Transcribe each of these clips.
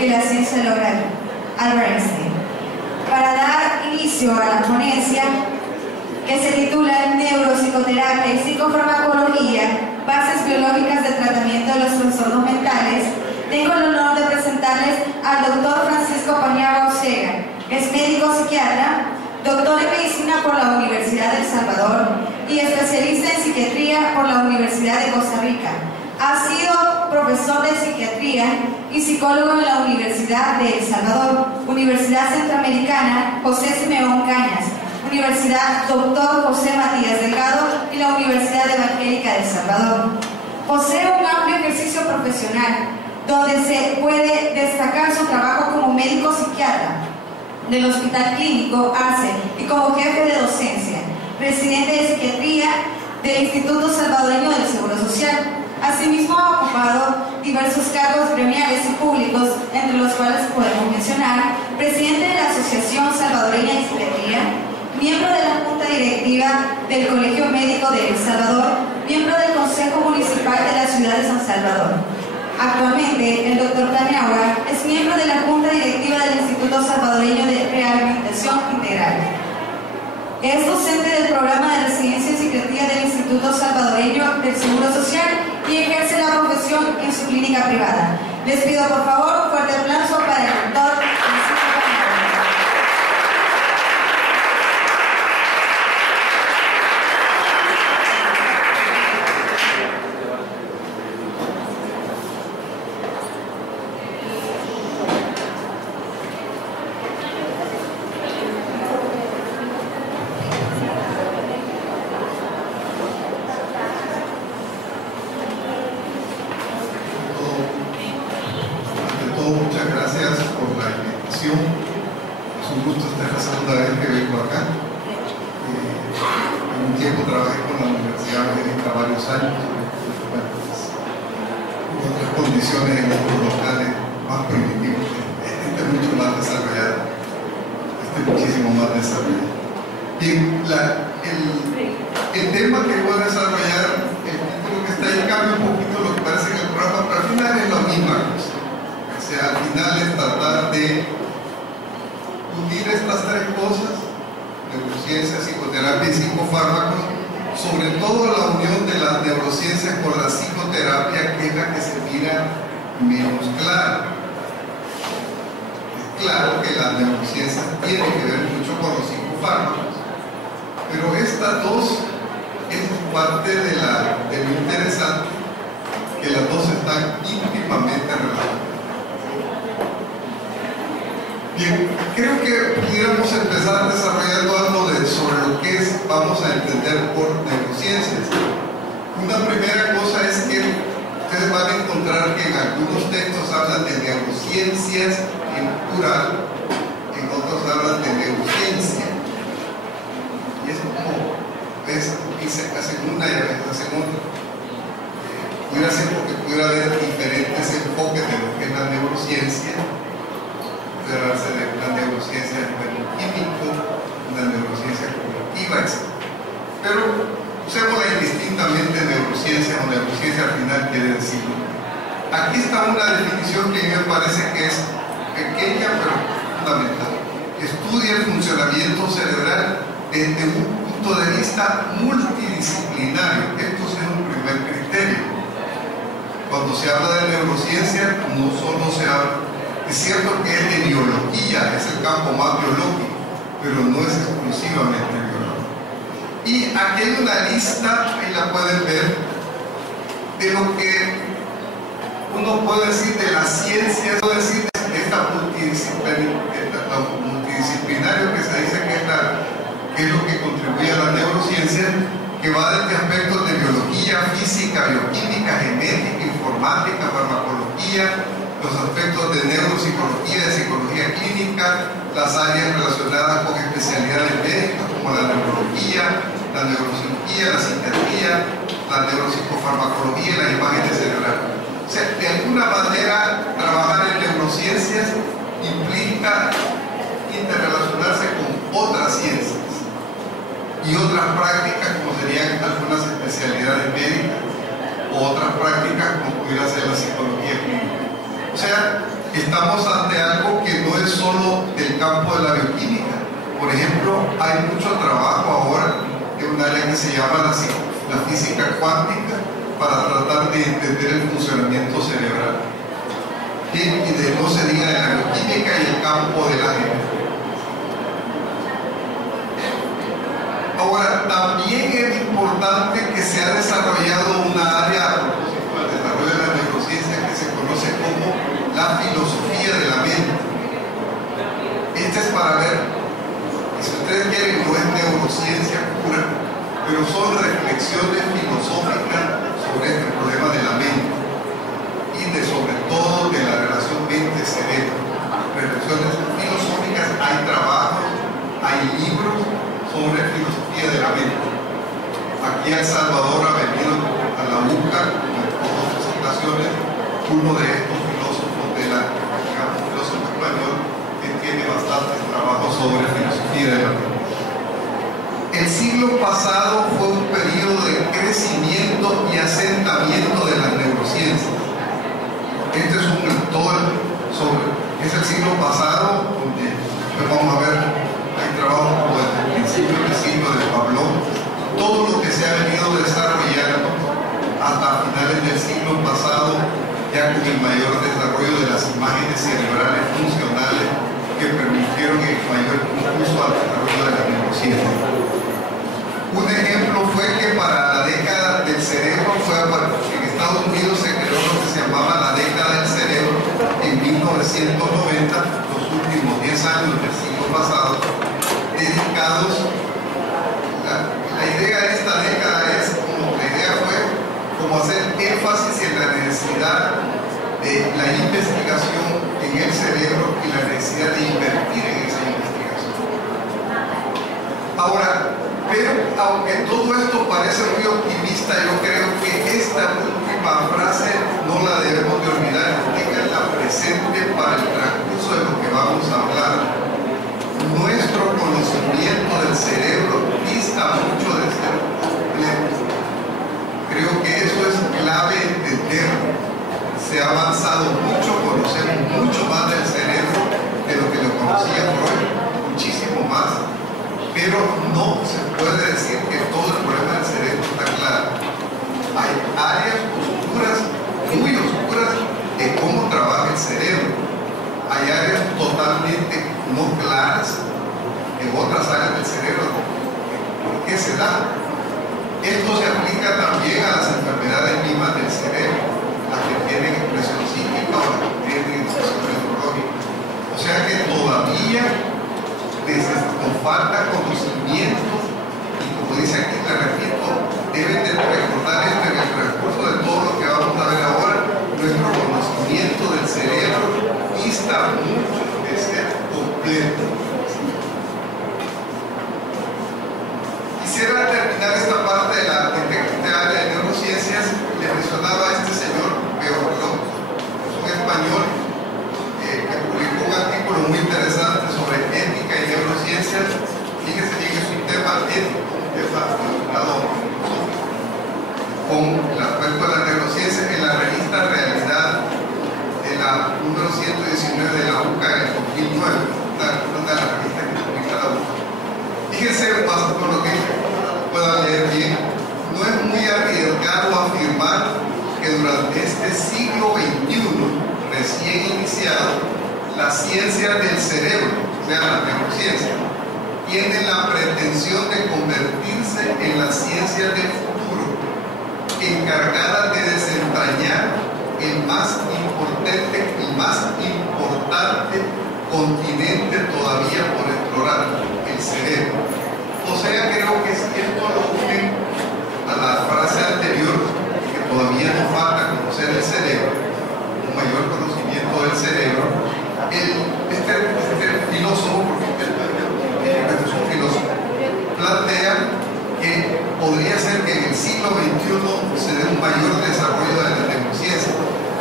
que la ciencia logra. Albert Einstein. Para dar inicio a la ponencia, que se titula Neuropsicoterapia y psicofarmacología, bases biológicas del tratamiento de los trastornos mentales, tengo el honor de presentarles al doctor Francisco Paniagua Ortega. Es médico psiquiatra, doctor en medicina por la Universidad de El Salvador y especialista en psiquiatría por la Universidad de Costa Rica. Ha sido profesor de psiquiatría y psicólogo en la Universidad de El Salvador, Universidad Centroamericana José Simeón Cañas, Universidad Dr. José Matías Delgado y la Universidad Evangélica de El Salvador. Posee un amplio ejercicio profesional, donde se puede destacar su trabajo como médico psiquiatra del Hospital Clínico ACE y como jefe de docencia, presidente de psiquiatría del Instituto Salvadoreño del Seguro Social. Asimismo ha ocupado diversos cargos gremiales y públicos, entre los cuales podemos mencionar presidente de la Asociación Salvadoreña de Psiquiatría, miembro de la Junta Directiva del Colegio Médico de El Salvador, miembro del Consejo Municipal de la Ciudad de San Salvador. Actualmente, el doctor Paniagua es miembro de la Junta Directiva del Instituto Salvadoreño de Rehabilitación Integral. Es docente del programa de residencia en psiquiatría del Instituto Salvadoreño del Seguro Social y ejerce la profesión en su clínica privada. Les pido por favor un fuerte aplauso para el doctor Francisco Paniagua. El tema que voy a desarrollar, el título que está ahí cambia un poquito lo que parece en el programa, pero al final es la misma cosa. O sea, al final es tratar de unir estas tres cosas, neurociencia, psicoterapia y psicofármacos, sobre todo la unión de las neurociencias con la psicoterapia, que es la que se mira menos clara. Es claro que las neurociencias tienen que ver mucho con los psicofármacos, pero estas dos es parte de lo interesante, que las dos están íntimamente relacionadas. Bien, creo que pudiéramos empezar desarrollando algo sobre lo que vamos a entender por neurociencias. Una primera cosa es que ustedes van a encontrar que en algunos textos hablan de neurociencias en plural, en otros hablan de neurociencia. Y es como, ¿ves? Y se hacen una y a veces hacen otra. Pudiera ser porque pudiera haber diferentes enfoques de lo que es la neurociencia. Puede hablarse de una neurociencia a nivel químico, una neurociencia cognitiva, etc. Pero usémosla indistintamente neurociencia o neurociencia al final quiere decir. Aquí está una definición que a mí me parece que es pequeña pero fundamental. Estudia el funcionamiento cerebral desde un punto de vista multidisciplinario. Esto es un primer criterio. Cuando se habla de neurociencia, no solo se habla, es cierto que es de biología, es el campo más biológico, pero no es exclusivamente biológico. Y aquí hay una lista, ahí la pueden ver, de lo que uno puede decir de las ciencias, puede decir de esta multidisciplinario que se dice que es lo que contribuye a la neurociencia, que va desde aspectos de biología, física, bioquímica, genética, informática, farmacología, los aspectos de neuropsicología, de psicología clínica, las áreas relacionadas con especialidades médicas como la neurología, la neurocirugía, la psiquiatría, la neuropsicofarmacología y las imágenes cerebrales. O sea, de alguna manera, trabajar en neurociencias implica interrelacionarse con otras ciencias y otras prácticas, como serían algunas especialidades médicas o otras prácticas como pudiera ser la psicología clínica. O sea, estamos ante algo que no es solo del campo de la bioquímica. Por ejemplo, hay mucho trabajo ahora en un área que se llama la física cuántica para tratar de entender el funcionamiento cerebral. Y de no se diga de la bioquímica y el campo de la genética. Ahora, también es importante que se ha desarrollado una área a propósito del desarrollo de la neurociencia que se conoce como la filosofía de la mente. Este es para ver, y si ustedes quieren, no es neurociencia pura, pero son reflexiones filosóficas sobre este problema de la mente y sobre todo de la relación mente-cerebro. Reflexiones filosóficas, hay trabajos, hay libros sobre filosofía de la mente. Aquí El Salvador ha venido a la UCA en dos ocasiones uno de estos filósofos filósofo español que tiene bastantes trabajos sobre filosofía de la mente. El siglo pasado fue un periodo de crecimiento y asentamiento de las neurociencias. Este es un lector es el siglo pasado, donde vamos a ver, hay trabajos como desde el principio del siglo de Pablo, todo lo que se ha venido desarrollando hasta finales del siglo pasado, ya con el mayor desarrollo de las imágenes cerebrales funcionales que permitieron el mayor impulso al desarrollo de la neurociencia. Un ejemplo fue que para la década del cerebro, en Estados Unidos se creó lo que se llamaba la década del cerebro en 1990, los últimos 10 años del siglo pasado, dedicados. La idea de esta década fue como hacer énfasis en la necesidad de la investigación en el cerebro y la necesidad de invertir en esa investigación. Ahora, pero aunque todo esto parece muy optimista, yo creo que esta última frase no la debemos de olvidar, tenganla presente para el transcurso de lo que vamos a hablar. Nuestro conocimiento del cerebro dista mucho de ser completo. Creo que eso es clave entenderlo. Se ha avanzado mucho, conocemos mucho más del cerebro de lo que lo conocía Freud, muchísimo más. Pero no se puede decir que todo el problema del cerebro está claro. Hay áreas oscuras, muy oscuras, de cómo trabaja el cerebro. Hay áreas totalmente no claras en otras áreas del cerebro. ¿Por qué se da? Esto se aplica también a las enfermedades mismas del cerebro, las que tienen expresión psíquica o las que tienen expresión neurológica. O sea que todavía nos falta conocimiento, y como dice aquí, te repito, deben de recordar esto en el transcurso de todo lo que vamos a ver ahora. Nuestro conocimiento del cerebro dista mucho de ser completo. Quisiera terminar esta parte de la área de neurociencias. Le mencionaba a este señor Beorló, es un español que publicó un artículo muy interesante sobre ética y neurociencias. Fíjese bien, es un tema ético, un tema relacionado con el aspecto de la neurociencia en la revista Realidad, de la número 119 de la UCA en el 2009, una de las revistas que publica la UCA. Fíjense, con lo que puedan leer bien, no es muy arriesgado afirmar que durante este siglo XXI recién iniciado, las ciencias del cerebro, o sea, la neurociencia, tienen la pretensión de convertirse en las ciencias del futuro, encargadas de desentrañar el más importante continente todavía por explorar, el cerebro. O sea, creo que si esto lo une a la frase anterior, que todavía nos falta conocer el cerebro, un mayor conocimiento del cerebro, este filósofo, porque este es un filósofo, plantea que podría ser que en el siglo XXI se dé un mayor desarrollo de la neurociencia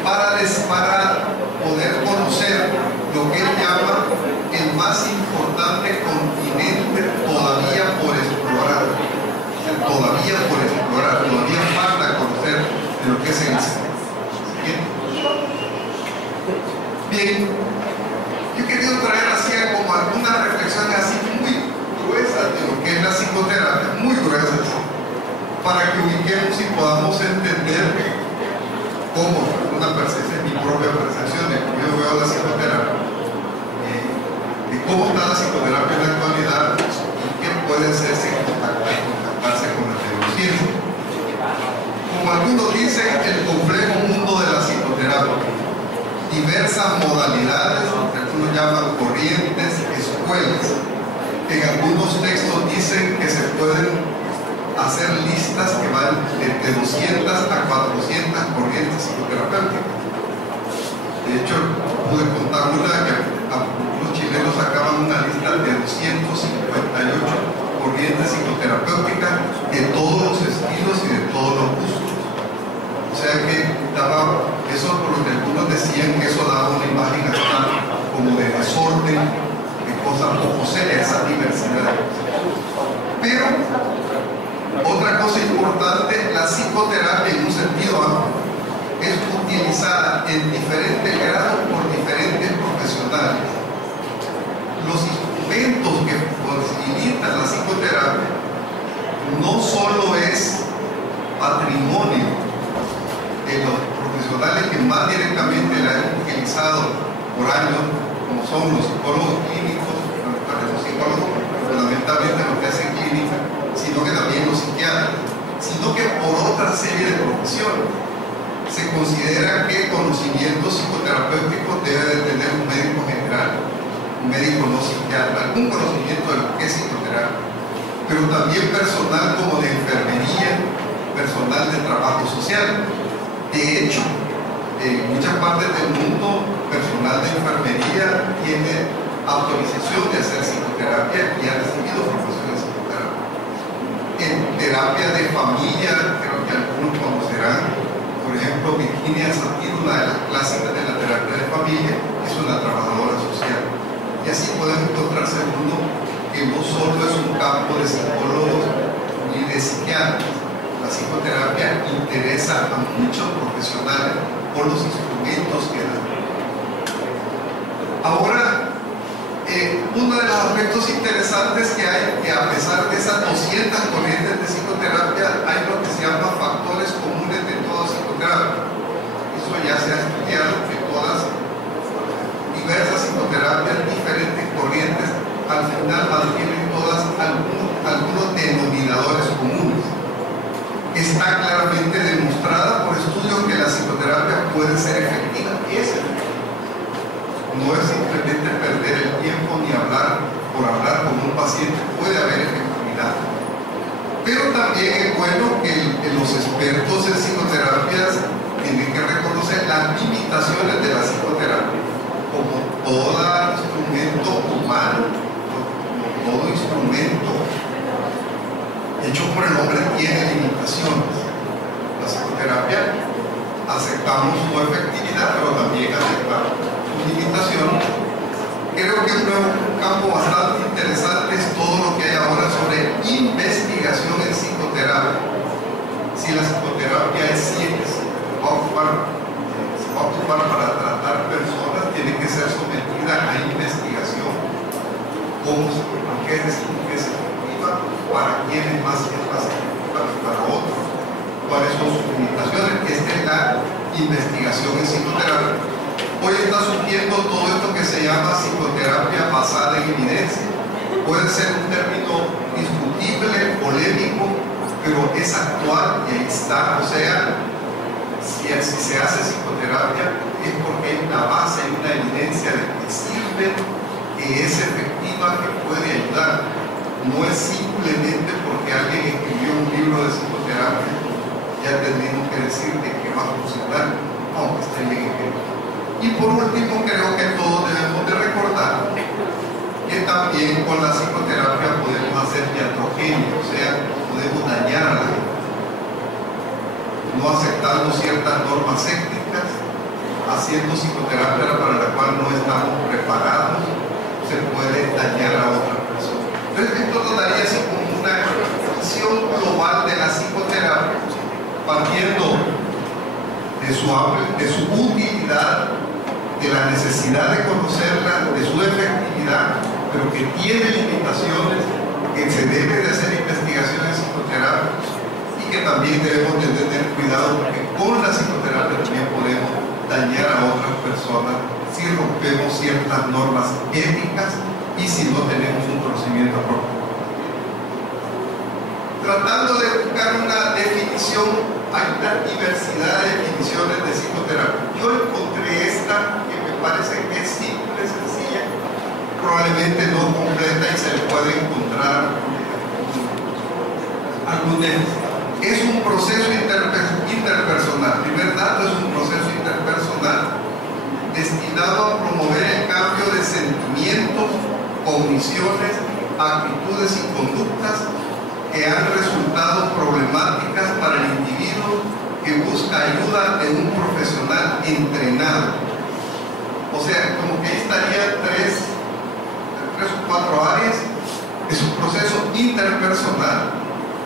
para poder conocer lo que él llama el más importante continente todavía por explorar. Todavía falta conocer de lo que es el cerebro. Bien, yo he querido traer así como algunas reflexiones así muy gruesas de lo que es la psicoterapia, muy gruesas, para que ubiquemos y podamos entender cómo una percepción, mi propia percepción de cómo yo veo la psicoterapia, de cómo está la psicoterapia en la actualidad y qué puede hacerse en contactarse con la neurociencia. Como algunos dicen, el complejo mundo de la psicoterapia, diversas modalidades, que algunos llaman corrientes, escuelas. En algunos textos dicen que se pueden hacer listas que van de 200 a 400 corrientes psicoterapéuticas. De hecho, pude contar una que los chilenos sacaban una lista de 258 corrientes psicoterapéuticas de todos los estilos y de todos los gustos. O sea que daba, eso por lo que algunos decían que eso daba una imagen hasta como de desorden, de cosas poco serias, esa diversidad. Pero otra cosa importante, la psicoterapia en un sentido amplio es utilizada en diferentes grados por diferentes profesionales. Los instrumentos que facilitan la psicoterapia no solo es patrimonio de los profesionales que más directamente la han utilizado por años, como son los psicólogos clínicos, los psicólogos fundamentalmente lo que hacen clínica, sino que también los psiquiatras, sino que por otra serie de profesiones. Se considera que conocimiento psicoterapéutico debe de tener un médico general, un médico no psiquiatra, algún conocimiento de lo que es psicoterapia, pero también personal como de enfermería, personal de trabajo social. De hecho, en muchas partes del mundo, personal de enfermería tiene autorización de hacer psicoterapia y ha recibido formación de psicoterapia. En terapia de familia, creo que algunos conocerán, por ejemplo, Virginia Satir, una de las clásicas de la terapia de familia, es una trabajadora social. Y así podemos encontrarse uno que no solo es un campo de psicólogos ni de psiquiatras. La psicoterapia interesa a muchos profesionales por los instrumentos que dan. Ahora, uno de los aspectos interesantes que hay, que a pesar de esas 200 corrientes de psicoterapia, hay lo que se llama factores comunes de toda psicoterapia. Eso ya se ha estudiado, que todas diversas psicoterapias, diferentes corrientes, al final mantienen todas algunos denominadores comunes. Está claramente demostrada por estudios que la psicoterapia puede ser efectiva. Es efectiva. No es simplemente perder el tiempo ni hablar por hablar con un paciente, puede haber efectividad. Pero también es bueno que los expertos en psicoterapias tienen que reconocer las limitaciones de la psicoterapia. Como todo instrumento humano, como todo instrumento hecho por el hombre tiene limitaciones. La psicoterapia aceptamos su efectividad, pero también aceptamos su limitación. Creo que un campo bastante interesante es todo lo que hay ahora sobre investigación en psicoterapia. Si la psicoterapia es ciencia, se va a ocupar para tratar personas, tiene que ser sometida a investigación. ¿Cómo se qué es efectiva? ¿Para quién es más efectiva que para otros? ¿Cuáles son sus limitaciones? Esta es la investigación en psicoterapia. Hoy está surgiendo todo esto que se llama psicoterapia basada en evidencia. Puede ser un término discutible, polémico, pero es actual y ahí está. O sea, si se hace psicoterapia es porque hay una base, hay una evidencia de que sirve, que es efectiva, que puede ayudar. No es simplemente porque alguien escribió un libro de psicoterapia, ya tenemos que decir de que va a funcionar, aunque esté bien escrito. Y por último, creo que todos debemos de recordar que también con la psicoterapia podemos hacer iatrogenia, o sea, podemos dañar a la gente. No aceptando ciertas normas éticas, haciendo psicoterapia para la cual no estamos preparados, se puede dañar a otra persona. Entonces, esto nos daría así como una visión global de la psicoterapia, partiendo de su utilidad, de la necesidad de conocerla, de su efectividad, pero que tiene limitaciones, que se debe de hacer investigaciones psicoterápicas y que también debemos de tener cuidado porque con la psicoterapia también podemos dañar a otras personas si rompemos ciertas normas éticas y si no tenemos un conocimiento propio. Tratando de buscar una definición, hay una diversidad de definiciones de psicoterapia. Yo encontré esta que me parece que es simple, sencilla, probablemente no completa y se le puede encontrar algún déficit. Es un proceso interpersonal. Primer dato, es un proceso interpersonal destinado a promover el cambio de sentimientos, cogniciones, actitudes y conductas que han resultado problemáticas para el individuo que busca ayuda de un profesional entrenado. O sea, como que ahí estarían tres o cuatro áreas. Es un proceso interpersonal.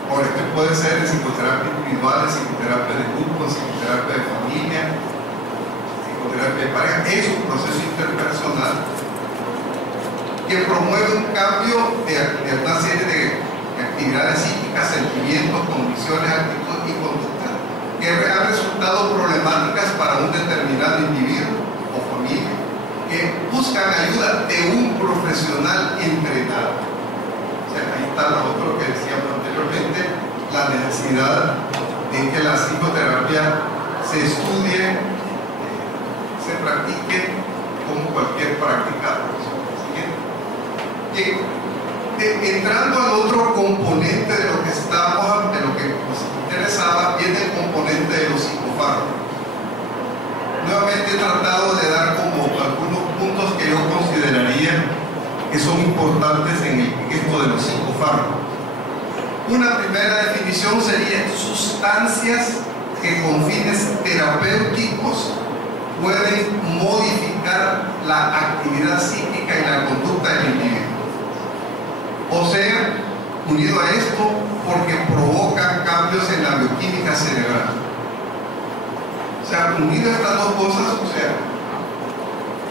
Por ejemplo, puede ser de psicoterapia individual, de psicoterapia de grupo, psicoterapia de familia, psicoterapia de pareja. Es un proceso interpersonal que promueve un cambio de una serie de actividades psíquicas, sentimientos, condiciones, actitudes y conductas que han resultado problemáticas para un determinado individuo o familia que buscan ayuda de un profesional entrenado. O sea, ahí está lo otro que decíamos anteriormente, la necesidad de que la psicoterapia se estudie, se practique como cualquier práctica profesional. Entrando al otro componente de lo que nos interesaba, viene el componente de los psicofármacos. Nuevamente he tratado de dar como algunos puntos que yo consideraría que son importantes en esto de los psicofármacos. Una primera definición sería sustancias que con fines terapéuticos pueden modificar la actividad psíquica y la conducta del individuo. O sea, unido a esto, porque provocan cambios en la bioquímica cerebral. O sea, unido a estas dos cosas, o sea,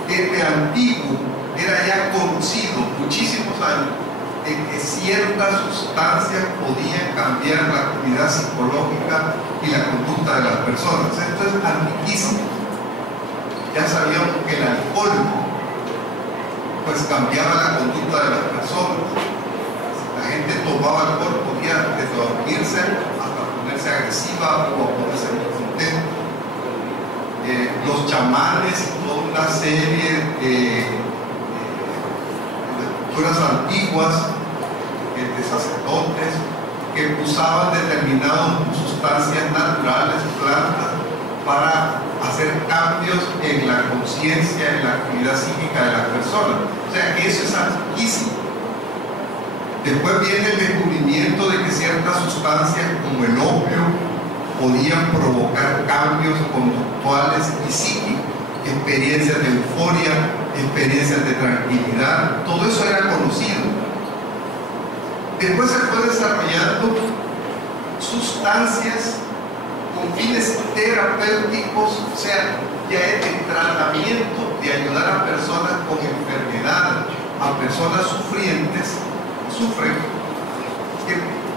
desde antiguo era ya conocido, muchísimos años, de que ciertas sustancias podían cambiar la actividad psicológica y la conducta de las personas. Esto es antiquísimo. Ya sabíamos que el alcohol pues cambiaba la conducta de las personas. La gente tomaba alcohol, podía desde dormirse hasta ponerse agresiva o ponerse descontenta. Los chamanes y toda una serie de culturas antiguas, de sacerdotes, que usaban determinadas sustancias naturales, plantas, para hacer cambios en la conciencia, en la actividad psíquica de las personas. O sea, eso es antiquísimo. Después viene el descubrimiento de que ciertas sustancias como el opio podían provocar cambios conductuales y psíquicos, experiencias de euforia, experiencias de tranquilidad, todo eso era conocido. Después se fue desarrollando sustancias con fines terapéuticos, o sea, ya es de tratamiento, de ayudar a personas con enfermedad, a personas sufrientes,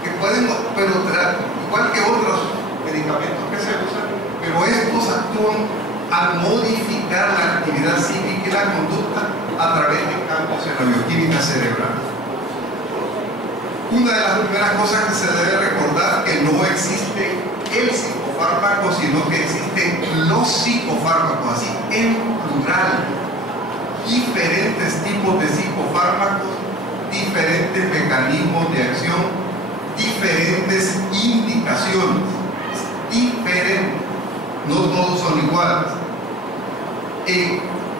que pueden, pero igual que otros medicamentos que se usan, pero estos actúan al modificar la actividad psíquica y la conducta a través de cambios en la bioquímica cerebral. Una de las primeras cosas que se debe recordar es que no existe el psicofármaco, sino que existen los psicofármacos, así en plural. Diferentes tipos de psicofármacos, diferentes mecanismos de acción, diferentes indicaciones, diferentes, no todos son iguales.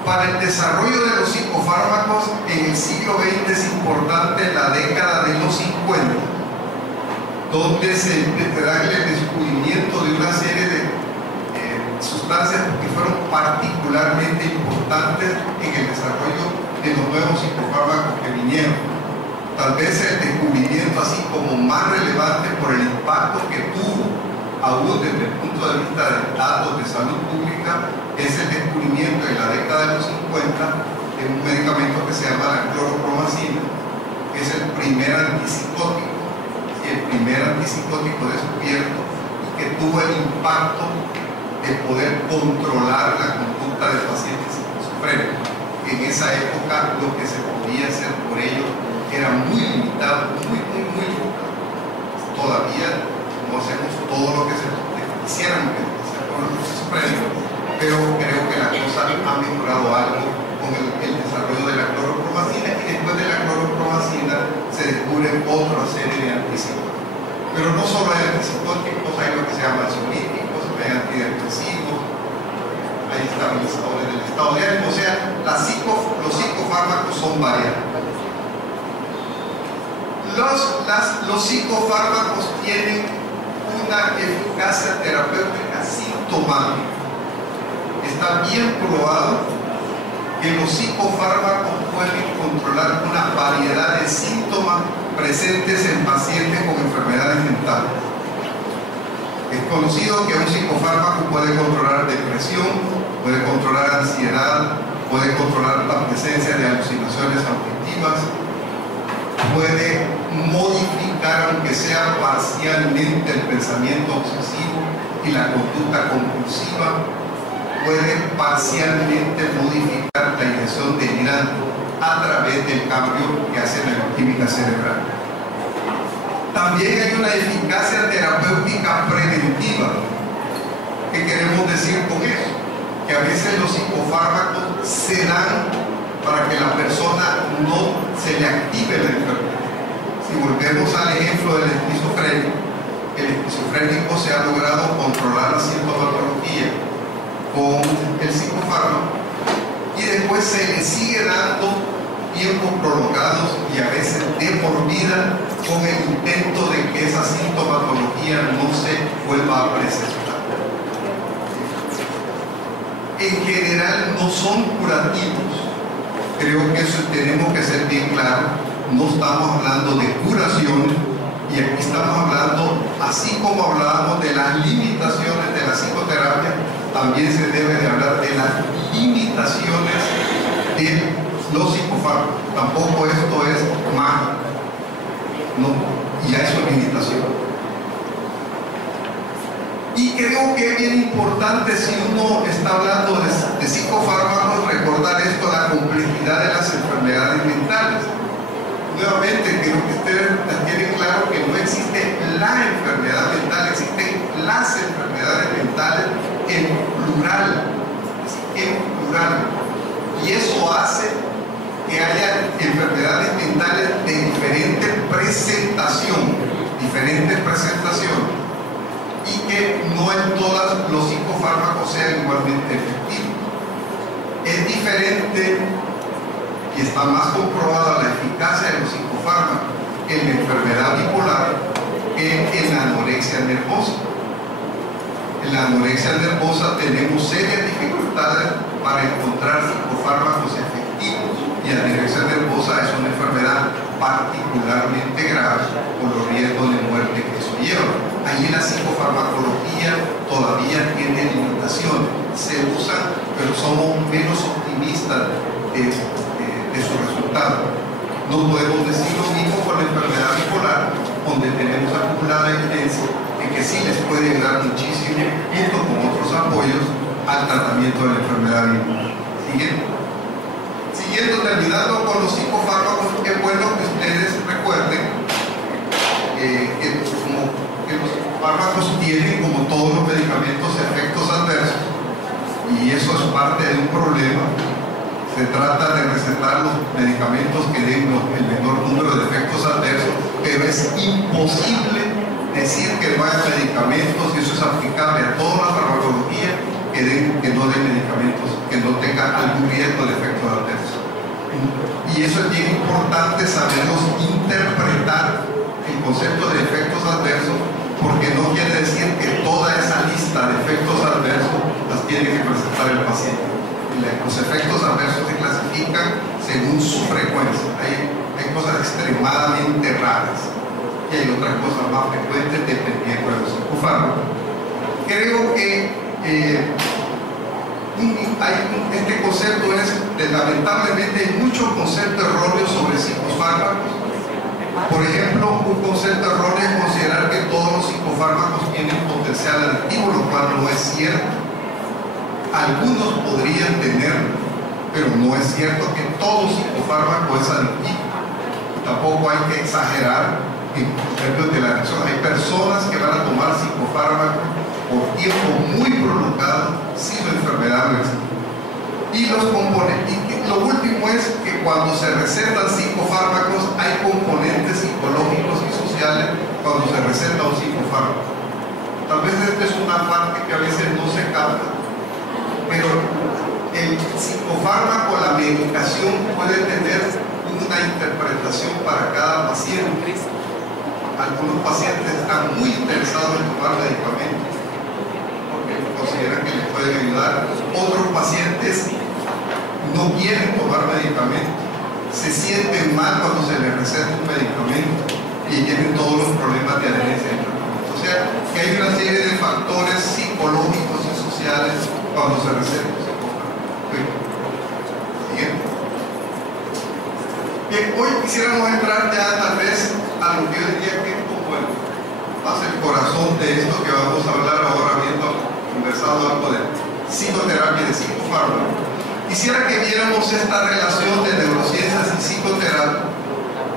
Para el desarrollo de los psicofármacos en el siglo XX es importante la década de los 50, donde se da el descubrimiento de una serie de sustancias que fueron particularmente importantes en el desarrollo de los nuevos psicofármacos que vinieron. Tal vez el descubrimiento así como más relevante por el impacto que tuvo, aún desde el punto de vista de datos de salud pública, es el descubrimiento en la década de los 50 de un medicamento que se llama la clorpromazina, que es el primer antipsicótico descubierto y que tuvo el impacto de poder controlar la conducta de pacientes esquizofrénicos. En esa época lo que se podía hacer por ellos era muy limitado, muy limitado. Todavía no hacemos todo lo que quisiéramos hacer con los esquizofrénicos, pero creo que la cosa ha mejorado algo con el desarrollo de la clorpromazina, y después de la clorpromazina se descubren otra serie de antipsicóticos. Pero no solo hay antipsicóticos, hay lo que se llama ansiolíticos, hay antidepresivos, hay estabilizadores del estado de ánimo. O sea, los psicofármacos son variados. Los psicofármacos tienen una eficacia terapéutica sintomática. Está bien probado que los psicofármacos pueden controlar una variedad de síntomas presentes en pacientes con enfermedades mentales. Es conocido que un psicofármaco puede controlar depresión, puede controlar ansiedad, puede controlar la presencia de alucinaciones auditivas, puede modificar, aunque sea parcialmente, el pensamiento obsesivo y la conducta compulsiva, puede parcialmente modificar la intención delirante a través del cambio que hace la bioquímica cerebral. También hay una eficacia terapéutica preventiva. ¿Qué queremos decir con eso? Que a veces los psicofármacos se dan para que la persona no se le active la enfermedad. Si volvemos al ejemplo del esquizofrénico, el esquizofrénico se ha logrado controlar la sintomatología con el psicofármaco y después se le sigue dando tiempos prolongados y a veces de por vida con el intento de que esa sintomatología no se vuelva a presentar. En general no son curativos. Creo que eso tenemos que ser bien claros. No estamos hablando de curación, y aquí estamos hablando, así como hablábamos de las limitaciones de la psicoterapia, también se debe de hablar de las limitaciones de los psicofármacos. Tampoco esto es mágico, no, ya es una limitación. Y creo que es bien importante, si uno está hablando de psicofármacos, recordar esto, la complejidad de las enfermedades mentales. Nuevamente, creo que ustedes tienen claro que no existe la enfermedad mental, existen las enfermedades mentales en plural. Y eso hace que haya enfermedades mentales de diferente presentación, y que no en todas los psicofármacos sean igualmente efectivos. Es diferente y está más comprobada la eficacia de los psicofármacos en la enfermedad bipolar que en la anorexia nervosa. En la anorexia nervosa tenemos serias dificultades para encontrar psicofármacos efectivos, y la anorexia nervosa es una enfermedad particularmente grave por los riesgos de muerte que eso lleva. Allí la psicofarmacología todavía tiene limitaciones, se usan, pero somos menos optimistas de su resultado. No podemos decir lo mismo con la enfermedad bipolar, donde tenemos acumulada evidencia de que sí les puede ayudar muchísimo, junto con otros apoyos, al tratamiento de la enfermedad bipolar. Siguiendo, terminando con los psicofármacos, es bueno que ustedes recuerden que los fármacos tienen, como todos los medicamentos, efectos adversos, y eso es parte de un problema. Se trata de recetar los medicamentos que den el menor número de efectos adversos, pero es imposible decir que no haya medicamentos, y eso es aplicable a toda la farmacología, que no den medicamentos que no tengan algún riesgo de efectos adversos. Y eso es bien importante, saberlos interpretar el concepto de efectos adversos, porque no quiere decir que toda esa lista de efectos adversos las tiene que presentar el paciente. Los efectos adversos se clasifican según su frecuencia. Hay cosas extremadamente raras y hay otras cosas más frecuentes dependiendo de los psicofármacos. Creo que Este concepto lamentablemente hay muchos conceptos erróneos sobre psicofármacos. Por ejemplo, un concepto erróneo es considerar que todos los psicofármacos tienen potencial adictivo, lo cual no es cierto. Algunos podrían tenerlo, pero no es cierto que todo psicofármaco es adictivo. Tampoco hay que exagerar en términos de la adicción. Hay personas que van a tomar psicofármacos por tiempo muy prolongado sin la enfermedad no existe. Y los componentes, y lo último es que cuando se recetan psicofármacos hay componentes psicológicos y sociales cuando se receta un psicofármaco. Tal vez esta es una parte que a veces no se capta, pero el psicofármaco, la medicación puede tener una interpretación para cada paciente. Algunos pacientes están muy interesados en tomar medicamentos porque consideran que les pueden ayudar. Otros pacientes no quieren tomar medicamentos, se sienten mal cuando se les receta un medicamento y tienen todos los problemas de adherencia. O sea, que hay una serie de factores psicológicos y sociales cuando se receta un psicofármaco. Siguiente. Bien, hoy quisiéramos entrar ya tal vez a lo que yo diría que es como más el corazón de esto que vamos a hablar ahora, habiendo conversado algo de psicoterapia y de psicofármaco. Quisiera que viéramos esta relación de neurociencias y psicoterapia,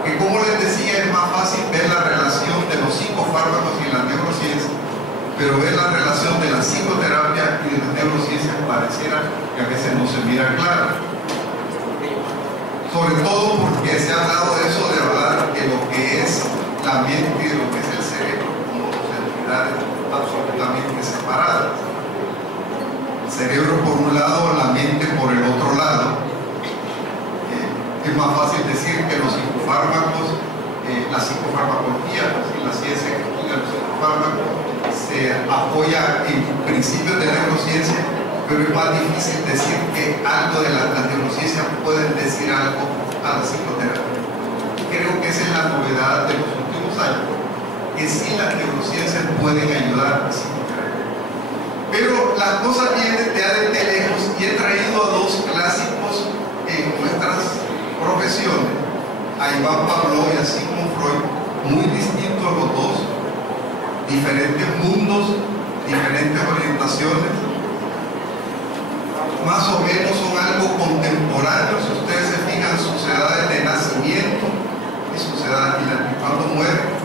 que como les decía es más fácil ver la relación de los psicofármacos y la neurociencia, pero ver la relación de la psicoterapia y de la neurociencia pareciera que a veces no se mira clara. Sobre todo porque se ha hablado de eso, de hablar de lo que es la mente y de lo que es el cerebro como dos entidades absolutamente separadas. El cerebro por un lado, la mente por el otro lado. Es más fácil decir que los psicofármacos, la psicofarmacología, pues, la ciencia que estudia los psicofármacos, se apoya en principios de neurociencia, pero es más difícil decir que algo de la neurociencia pueden decir algo a la psicoterapia. Creo que esa es la novedad de los últimos años, que sí las neurociencias pueden ayudar a la psicoterapia. Pero la cosa viene de lejos y he traído a dos clásicos en nuestras profesiones, a Iván Pavlov y a Sigmund Freud, muy distintos los dos, diferentes mundos, diferentes orientaciones, más o menos son algo contemporáneos. Si ustedes se fijan, sus edades de nacimiento y sus edades cuando muere.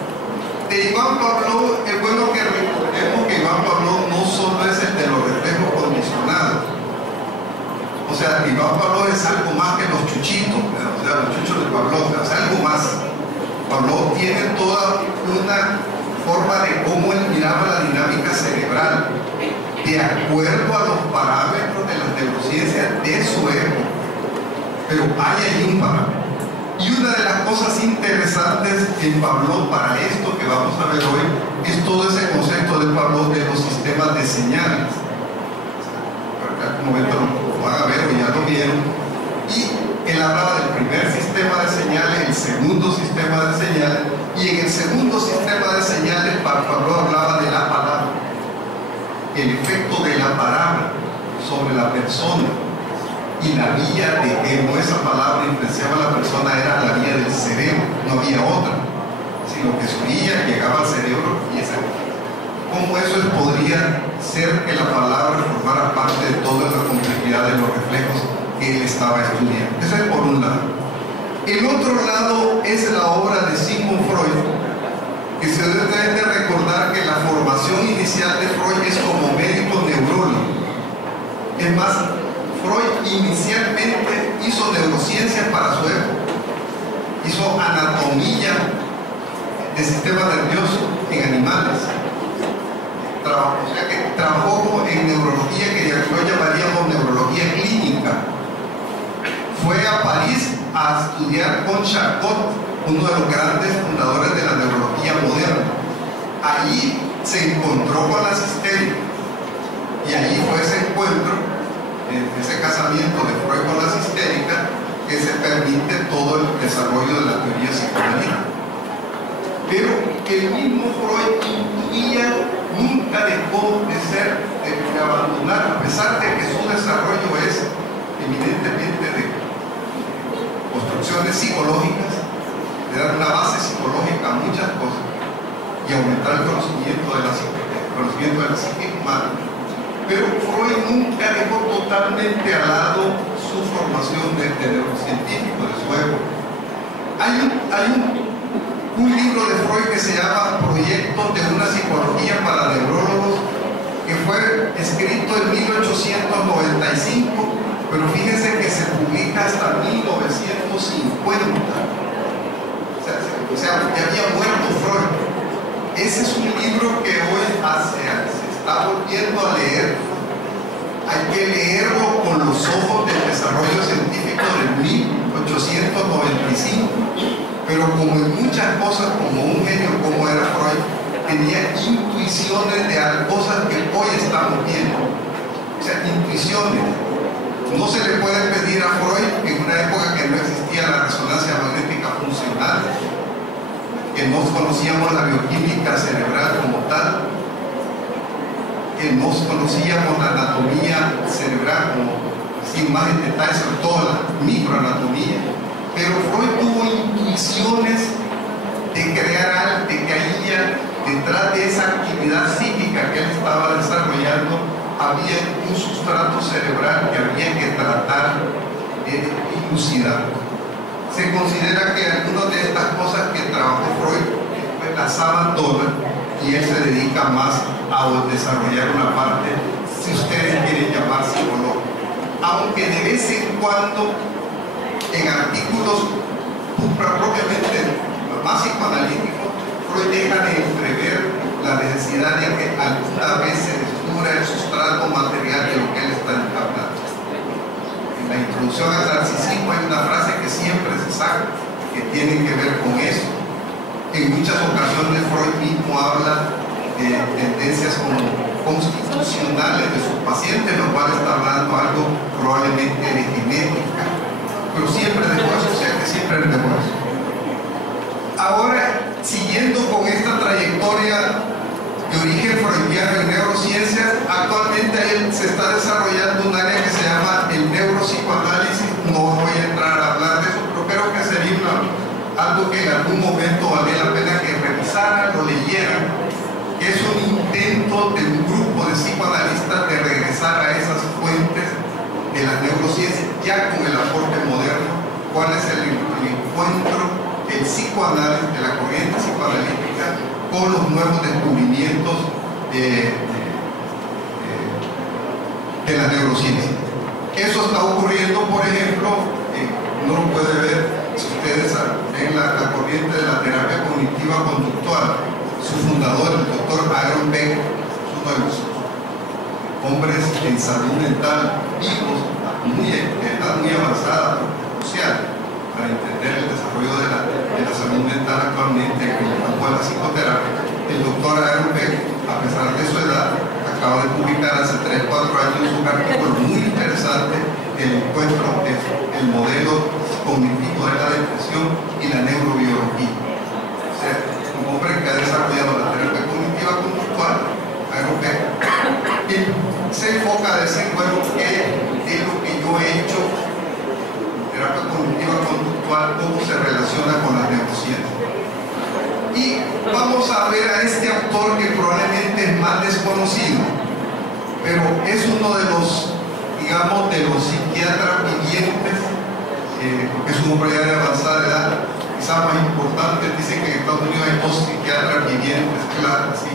De Iván Pavlov es bueno que recordemos que Iván Pavlov no solo es el de los reflejos condicionados. O sea, Iván Pavlov es algo más que los chuchitos, o sea, los chuchos de Pavlov, o sea, algo más. Pavlov tiene toda una forma de cómo él miraba la dinámica cerebral, de acuerdo a los parámetros de las neurociencias de su época. Pero hay ahí un parámetro. Y una de las cosas interesantes en Pavlov para esto que vamos a ver hoy es todo ese concepto de Pavlov de los sistemas de señales. Por acá en un momento lo van a ver o ya lo vieron. Y él hablaba del primer sistema de señales, el segundo sistema de señales, y en el segundo sistema de señales Pavlov hablaba de la palabra, el efecto de la palabra sobre la persona y la vía de cómo esa palabra influenciaba a la persona era la vía del cerebro, no había otra. Si lo que subía llegaba al cerebro y esa. ¿Cómo eso podría ser que la palabra formara parte de toda la complejidad de los reflejos que él estaba estudiando? Eso es por un lado. El otro lado es la obra de Sigmund Freud, que se debe de recordar que la formación inicial de Freud es como médico neurólogo. Es más, Freud inicialmente hizo neurociencias para su época, hizo anatomía del sistema nervioso en animales, o sea que trabajó en neurología que después llamaríamos neurología clínica. Fue a París a estudiar con Charcot, uno de los grandes fundadores de la neurología moderna. Allí se encontró con las histéricas y allí fue ese encuentro, ese casamiento de Freud con las histéricas, que se permite todo el desarrollo de la teoría psicoanalítica. Pero el mismo Freud intuía, nunca dejó de abandonar, a pesar de que su desarrollo es eminentemente de construcciones psicológicas, de dar una base psicológica a muchas cosas y aumentar el conocimiento de la psique humana. Pero Freud nunca dejó totalmente al lado su formación de neurocientífico, de su época. Hay un libro de Freud que se llama Proyectos de una psicología para neurólogos, que fue escrito en 1895, pero fíjense que se publica hasta 1950. O sea, ya había muerto Freud. Ese es un libro que hoy se está volviendo a leer. Hay que leerlo con los ojos del desarrollo científico de 1895. Pero como en muchas cosas, como un genio como era Freud, tenía intuiciones de cosas que hoy estamos viendo. O sea, intuiciones. No se le puede pedir a Freud, en una época que no existía la resonancia magnética funcional, que no conocíamos la bioquímica cerebral como tal, que no conocíamos la anatomía cerebral como, sin más en detalle, sobre todo la microanatomía. Pero Freud tuvo intuiciones de crear algo, de que había detrás de esa actividad psíquica que él estaba desarrollando, había un sustrato cerebral que había que tratar de dilucidar. Se considera que algunas de estas cosas que trabajó Freud pues las abandona y él se dedica más a desarrollar una parte, si ustedes quieren llamar psicológica. Aunque de vez en cuando en artículos propiamente más psicoanalíticos, Freud deja de entrever la necesidad de que alguna vez se descubra el sustrato material de lo que él está hablando. En la introducción al narcisismo hay una frase que siempre se saca, que tiene que ver con eso. En muchas ocasiones Freud mismo habla de tendencias como constitucionales de sus pacientes, lo cual está hablando algo probablemente de genética. Pero siempre de hueso, o sea que siempre es de hueso. Ahora, siguiendo con esta trayectoria de origen freudiano en neurociencias, actualmente se está desarrollando un área que se llama el neuropsicoanálisis. No voy a entrar a hablar de eso, pero creo que sería algo que en algún momento vale la pena que revisaran, lo leyeran, que es un intento de un grupo de psicoanalistas de regresar a esas fuentes de las neurociencias, ya con el aporte moderno, cuál es el encuentro del psicoanálisis, de la corriente psicoanalítica, con los nuevos descubrimientos de la neurociencia. Eso está ocurriendo, por ejemplo, uno lo puede ver, si ustedes ven la corriente de la terapia cognitiva conductual. Su fundador, el doctor Aaron Beck, es uno de los hombres en salud mental vivos, de edad muy avanzada, crucial, para entender el desarrollo de la salud mental actualmente en el campo de la psicoterapia. El doctor Aaron Beck, a pesar de su edad, acaba de publicar hace 3 o 4 años un artículo muy interesante del encuentro del modelo cognitivo de la depresión y la neurobiología. O sea, un hombre que ha desarrollado la terapia cognitiva conductual, Aaron Beck, que se enfoca a decir, bueno, ¿qué es lo que yo he hecho en terapia cognitiva conductual? ¿Cómo se relaciona con las neurociencias? Y vamos a ver a este autor que probablemente es más desconocido, pero es uno de los, digamos, de los psiquiatras vivientes, porque es un hombre ya de avanzada edad, quizás más importante. Dicen que en Estados Unidos hay 2 psiquiatras vivientes, claro, así,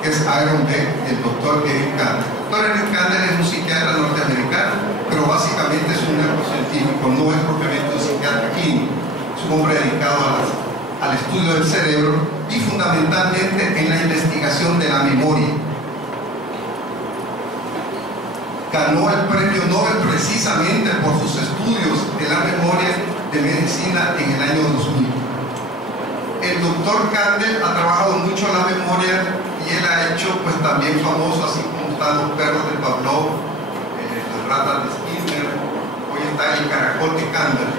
que es Aaron Beck y el doctor Eric Kandel. El doctor Eric Kandel es un psiquiatra norteamericano, pero básicamente es un neurocientífico, no es propiamente un psiquiatra clínico, es un hombre dedicado al estudio del cerebro y fundamentalmente en la investigación de la memoria. Ganó el premio Nobel precisamente por sus estudios de la memoria de medicina en el año 2000. El doctor Kandel ha trabajado mucho en la memoria y él ha hecho pues también famoso, así como están los perros de Pavlov, las ratas de Skinner, hoy está el caracol de Kandel. El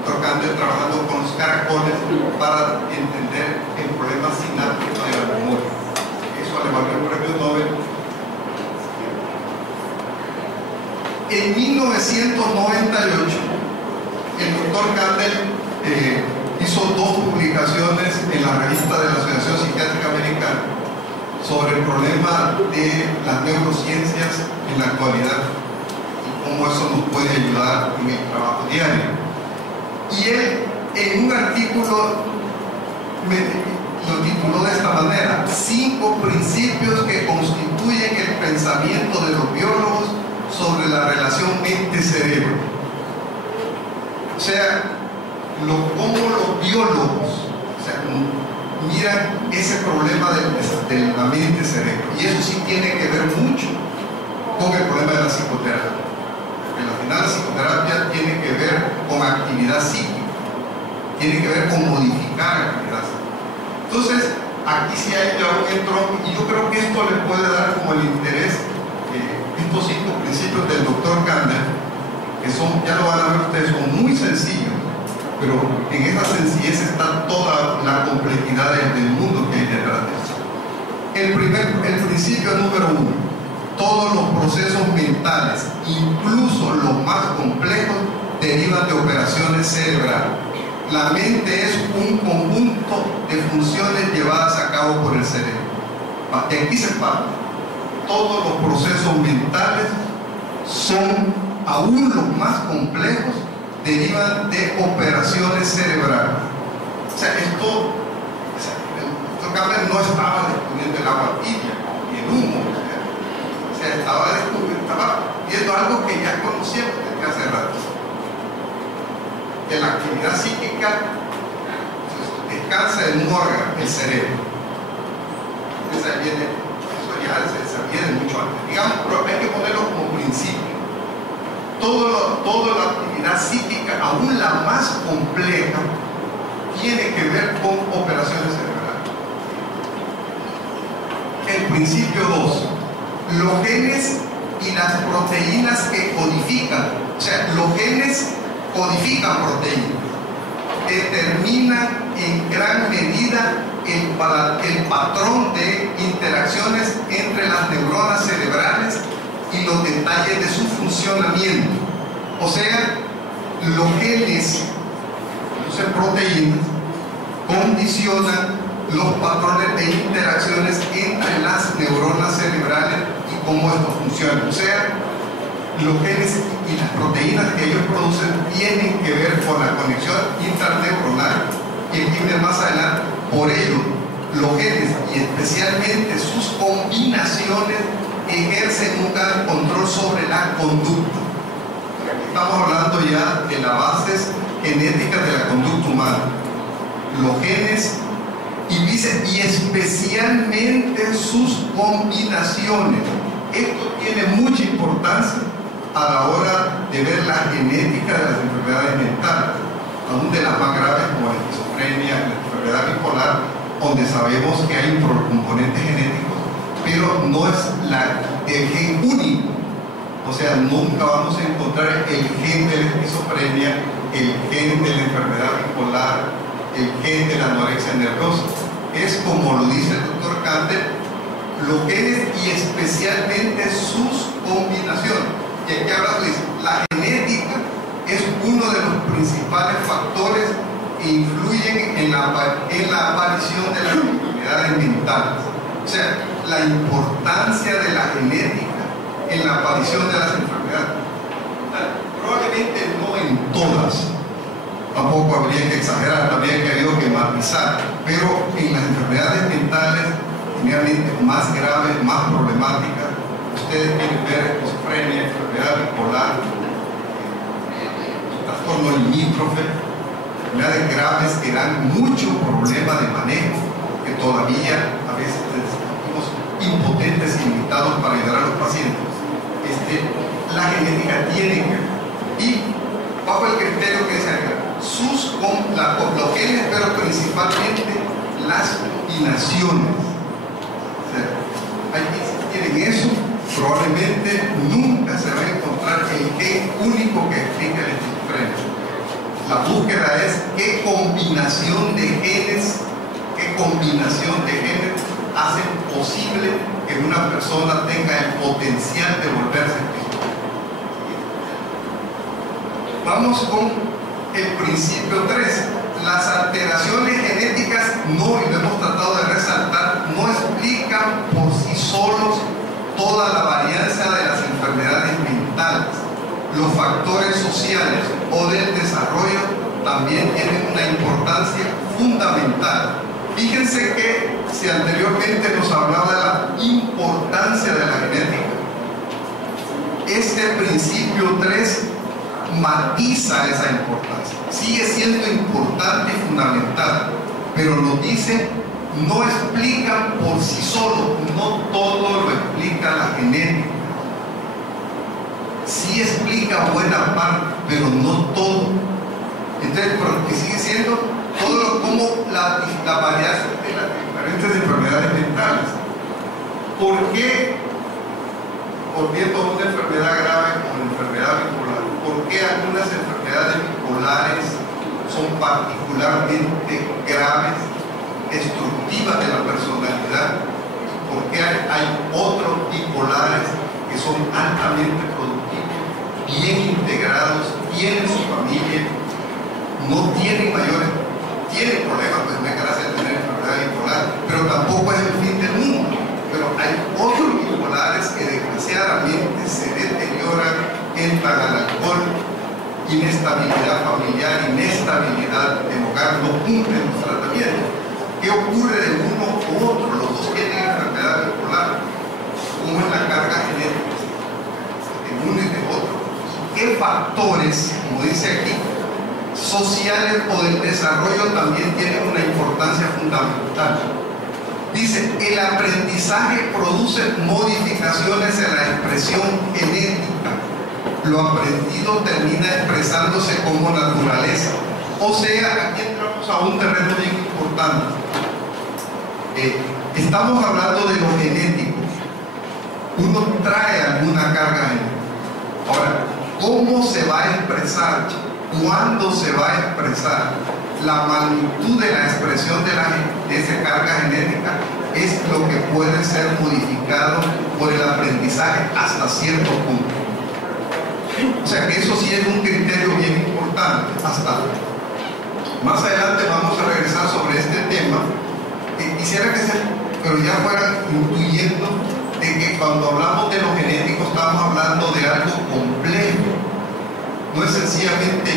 doctor Kandel trabajando con los caracoles para entender el problema sináptico de la memoria. Eso le valió el premio Nobel. En 1998, el doctor Kandel hizo 2 publicaciones en la revista de la Asociación Psiquiátrica Americana sobre el problema de las neurociencias en la actualidad y cómo eso nos puede ayudar en el trabajo diario. Y él, en un artículo, lo tituló de esta manera: 5 principios que constituyen el pensamiento de los biólogos sobre la relación mente-cerebro. O sea, cómo los biólogos, o sea, miran ese problema de la mente-cerebro. Y eso sí tiene que ver mucho con el problema de la psicoterapia. Porque al final la psicoterapia tiene que ver con actividad psíquica, tiene que ver con modificar actividad psíquica. Entonces, aquí sí hay ya un entronque, y yo creo que esto le puede dar como el interés, estos 5 principios del doctor Kandel, que son, ya lo van a ver ustedes, son muy sencillos, pero en esa sencillez está toda la complejidad del mundo que hay detrás de eso. El principio número 1: todos los procesos mentales, incluso los más complejos, derivan de operaciones cerebrales. La mente es un conjunto de funciones llevadas a cabo por el cerebro. De aquí se parte. Todos los procesos mentales son, aún los más complejos, derivan de operaciones cerebrales. O sea, el doctor Kandel no estaba descubriendo el agua tibia ni el humo. O sea, estaba viendo algo que ya conocíamos desde hace rato. Que la actividad psíquica descansa en un órgano, el cerebro. Eso ya se viene mucho antes. Digamos, pero hay que ponerlo como principio. Toda la actividad psíquica, aún la más compleja, tiene que ver con operaciones cerebrales. El principio 2: los genes y las proteínas que codifican, o sea, los genes codifican proteínas, determinan en gran medida el patrón de interacciones entre las neuronas cerebrales y los detalles de su funcionamiento. O sea, los genes, entonces proteínas, condicionan los patrones de interacciones entre las neuronas cerebrales y cómo esto funciona. O sea, los genes y las proteínas que ellos producen tienen que ver con la conexión intraneuronal, y aquí viene más adelante. Por ello, los genes y especialmente sus combinaciones ejercen un gran control sobre la conducta. Estamos hablando ya de las bases genéticas de la conducta humana. Los genes y especialmente sus combinaciones. Esto tiene mucha importancia a la hora de ver la genética de las enfermedades mentales, aún de las más graves como la esquizofrenia, la enfermedad bipolar, donde sabemos que hay componentes genéticos, pero no es el gen único. O sea, nunca vamos a encontrar el gen de la esquizofrenia, el gen de la enfermedad bipolar, el gen de la anorexia nerviosa. Es como lo dice el doctor Kandel, los genes y especialmente sus combinaciones. Y aquí habla, dice, la genética es uno de los principales factores que influyen en la aparición de las enfermedades mentales. O sea, la importancia de la genética en la aparición de las enfermedades. Probablemente no en todas, tampoco habría que exagerar, habría que haber que matizar, pero en las enfermedades mentales, generalmente más graves, más problemáticas, ustedes quieren ver esquizofrenia, enfermedad bipolar, trastorno limítrofe, enfermedades graves que dan mucho problema de manejo, que todavía a veces les sentimos impotentes y limitados para ayudar a los pacientes. La genética tiene que ver, y bajo el criterio que dice acá, los genes, pero principalmente las combinaciones. O sea, hay quienes tienen eso, probablemente nunca se va a encontrar el gen único que explica la esquizofrenia. La búsqueda es qué combinación de genes hacen posible que una persona tenga el potencial de volverse espiritual. Vamos con el principio 3. Las alteraciones genéticas no, y lo hemos tratado de resaltar, no explican por sí solos toda la varianza de las enfermedades mentales. Los factores sociales o del desarrollo también tienen una importancia fundamental. Fíjense que si anteriormente nos hablaba de la importancia de la genética, este principio 3 matiza esa importancia. Sigue siendo importante y fundamental, pero nos dice, no explican por sí solo, no todo lo explica la genética. Sí explica buena parte, pero no todo. Entonces, porque sigue siendo todo como la variación de las diferentes enfermedades mentales. ¿Por qué, volviendo a una enfermedad grave como la enfermedad bipolar, por qué algunas enfermedades bipolares son particularmente graves, destructivas de la personalidad? ¿Por qué hay otros bipolares que son altamente productivos, bien integrados, tienen su familia, no tienen tienen problemas, pues no es gracia de tener enfermedad bipolar, pero tampoco es el fin del mundo? Pero hay otros bipolares que desgraciadamente se deterioran, entran al alcohol, inestabilidad familiar, inestabilidad del hogar, no cumplen los tratamientos. ¿Qué ocurre de uno u otro? Los dos tienen enfermedad bipolar. ¿Cómo es la carga genética de uno y de otro? ¿Qué factores, como dice aquí, sociales o del desarrollo también tienen una importancia fundamental? Dice, el aprendizaje produce modificaciones en la expresión genética. Lo aprendido termina expresándose como naturaleza. O sea, aquí entramos a un terreno bien importante. Estamos hablando de lo genético. Uno trae alguna carga genética. Ahora, ¿cómo se va a expresar? ¿Cuándo se va a expresar? La magnitud de la expresión de esa carga genética es lo que puede ser modificado por el aprendizaje hasta cierto punto. O sea que eso sí es un criterio bien importante. Hasta más adelante vamos a regresar sobre este tema. Quisiera que pero ya fueran incluyendo de que cuando hablamos de lo genético estamos hablando de algo complejo. No es sencillamente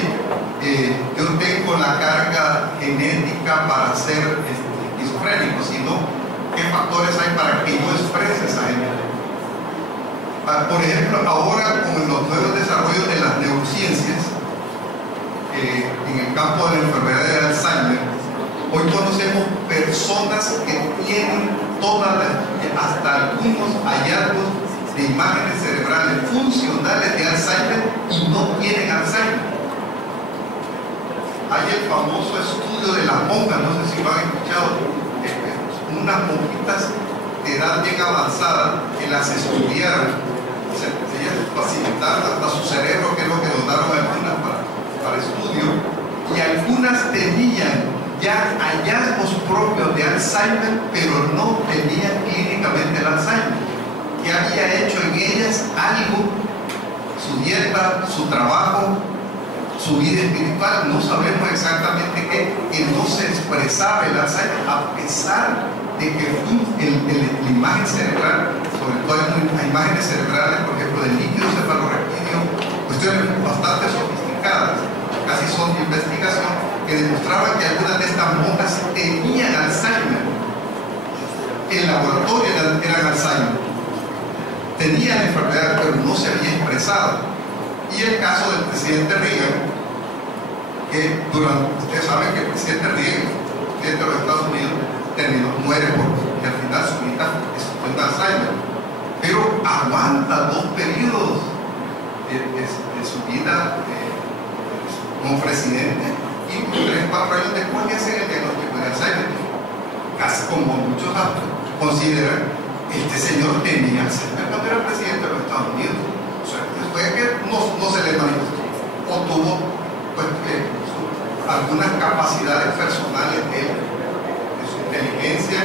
yo tengo la carga genética para ser esquizofrénico, sino qué factores hay para que yo exprese esa genética. Por ejemplo, ahora con los nuevos desarrollos de las neurociencias, en el campo de la enfermedad de Alzheimer, hoy conocemos personas que tienen hasta algunos hallazgos de imágenes cerebrales funcionales de Alzheimer y no tienen Alzheimer. Hay el famoso estudio de las monjas, no sé si lo han escuchado, unas monjitas de edad bien avanzada que las estudiaron, ellas facilitaron hasta su cerebro, que es lo que donaron algunas para estudio, y algunas tenían ya hallazgos propios de Alzheimer, pero no tenían clínicamente el Alzheimer. Que había hecho en ellas algo, su dieta, su trabajo, su vida espiritual, no sabemos exactamente qué, que no se expresaba el Alzheimer, a pesar de que la imagen cerebral, sobre todo hay imágenes cerebrales, por ejemplo, del líquido cefalorraquídeo, cuestiones bastante sofisticadas, casi son de investigación, que demostraban que algunas de estas monjas tenían Alzheimer. En laboratorio eran Alzheimer. Tenía la enfermedad, pero no se había expresado. Y el caso del presidente Reagan, que ustedes saben que el presidente Reagan, el presidente de los Estados Unidos, muere porque al final su hija fue un Alzheimer, pero aguanta 2 periodos de su vida como presidente, y 3 o 4 años después le hacen el diagnóstico de Alzheimer. Casi como muchos consideran, este señor tenía Alzheimer cuando era presidente de los Estados Unidos. O sea, después que no se le manifestó, o tuvo pues, algunas capacidades personales de él, de su inteligencia,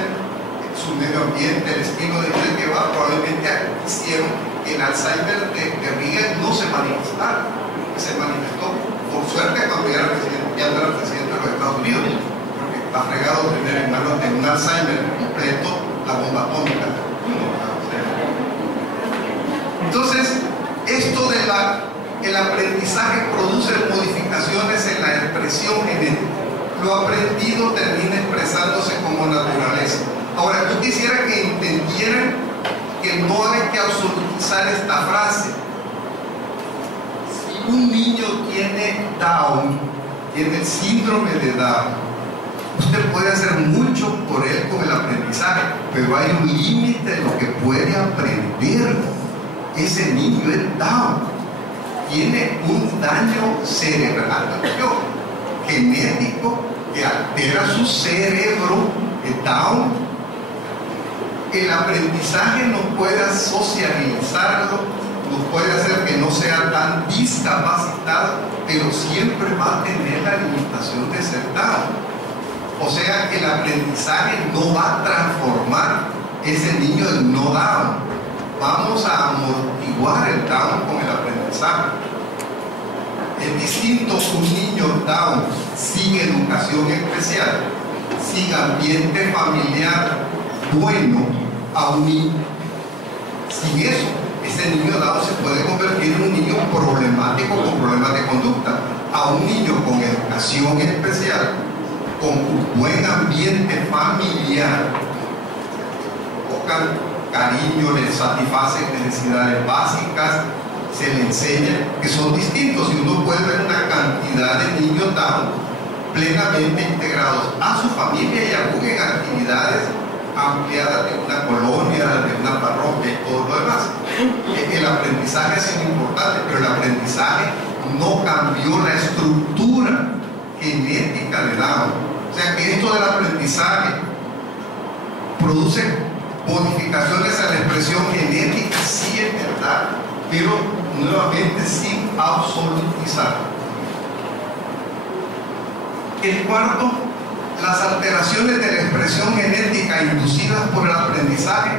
su medio ambiente, el estilo de vida que va, probablemente hicieron que el Alzheimer de Reagan no se manifestara, que se manifestó por suerte cuando ya era presidente de los Estados Unidos, porque está fregado tener en manos de un Alzheimer completo la bomba atómica. Entonces, esto de el aprendizaje produce modificaciones en la expresión genética. Lo aprendido termina expresándose como naturaleza. Ahora, yo quisiera que entendieran que no hay que absolutizar esta frase. Si un niño tiene Down, tiene el síndrome de Down, usted puede hacer mucho por él con el aprendizaje, pero hay un límite de lo que puede aprender. Ese niño es Down, tiene un daño cerebral, genético, que altera su cerebro. Down, el aprendizaje nos puede socializarlo, nos puede hacer que no sea tan discapacitado, pero siempre va a tener la limitación de ser Down. O sea, el aprendizaje no va a transformar ese niño en no Down. Vamos a amortiguar el Down con el aprendizaje. Es distinto un niño Down sin educación especial, sin ambiente familiar bueno, a un niño. Sin eso, ese niño Down se puede convertir en un niño problemático con problemas de conducta. A un niño con educación especial, con un buen ambiente familiar, tocan cariño, le satisfacen necesidades básicas, se le enseña que son distintos, y uno puede ver una cantidad de niños Down plenamente integrados a su familia y aún en actividades ampliadas de una colonia, de una parroquia y todo lo demás. El aprendizaje es importante, pero el aprendizaje no cambió la estructura genética de Down. O sea que esto del aprendizaje produce modificaciones a la expresión genética, sí es verdad, pero nuevamente sin absolutizar. El cuarto, las alteraciones de la expresión genética inducidas por el aprendizaje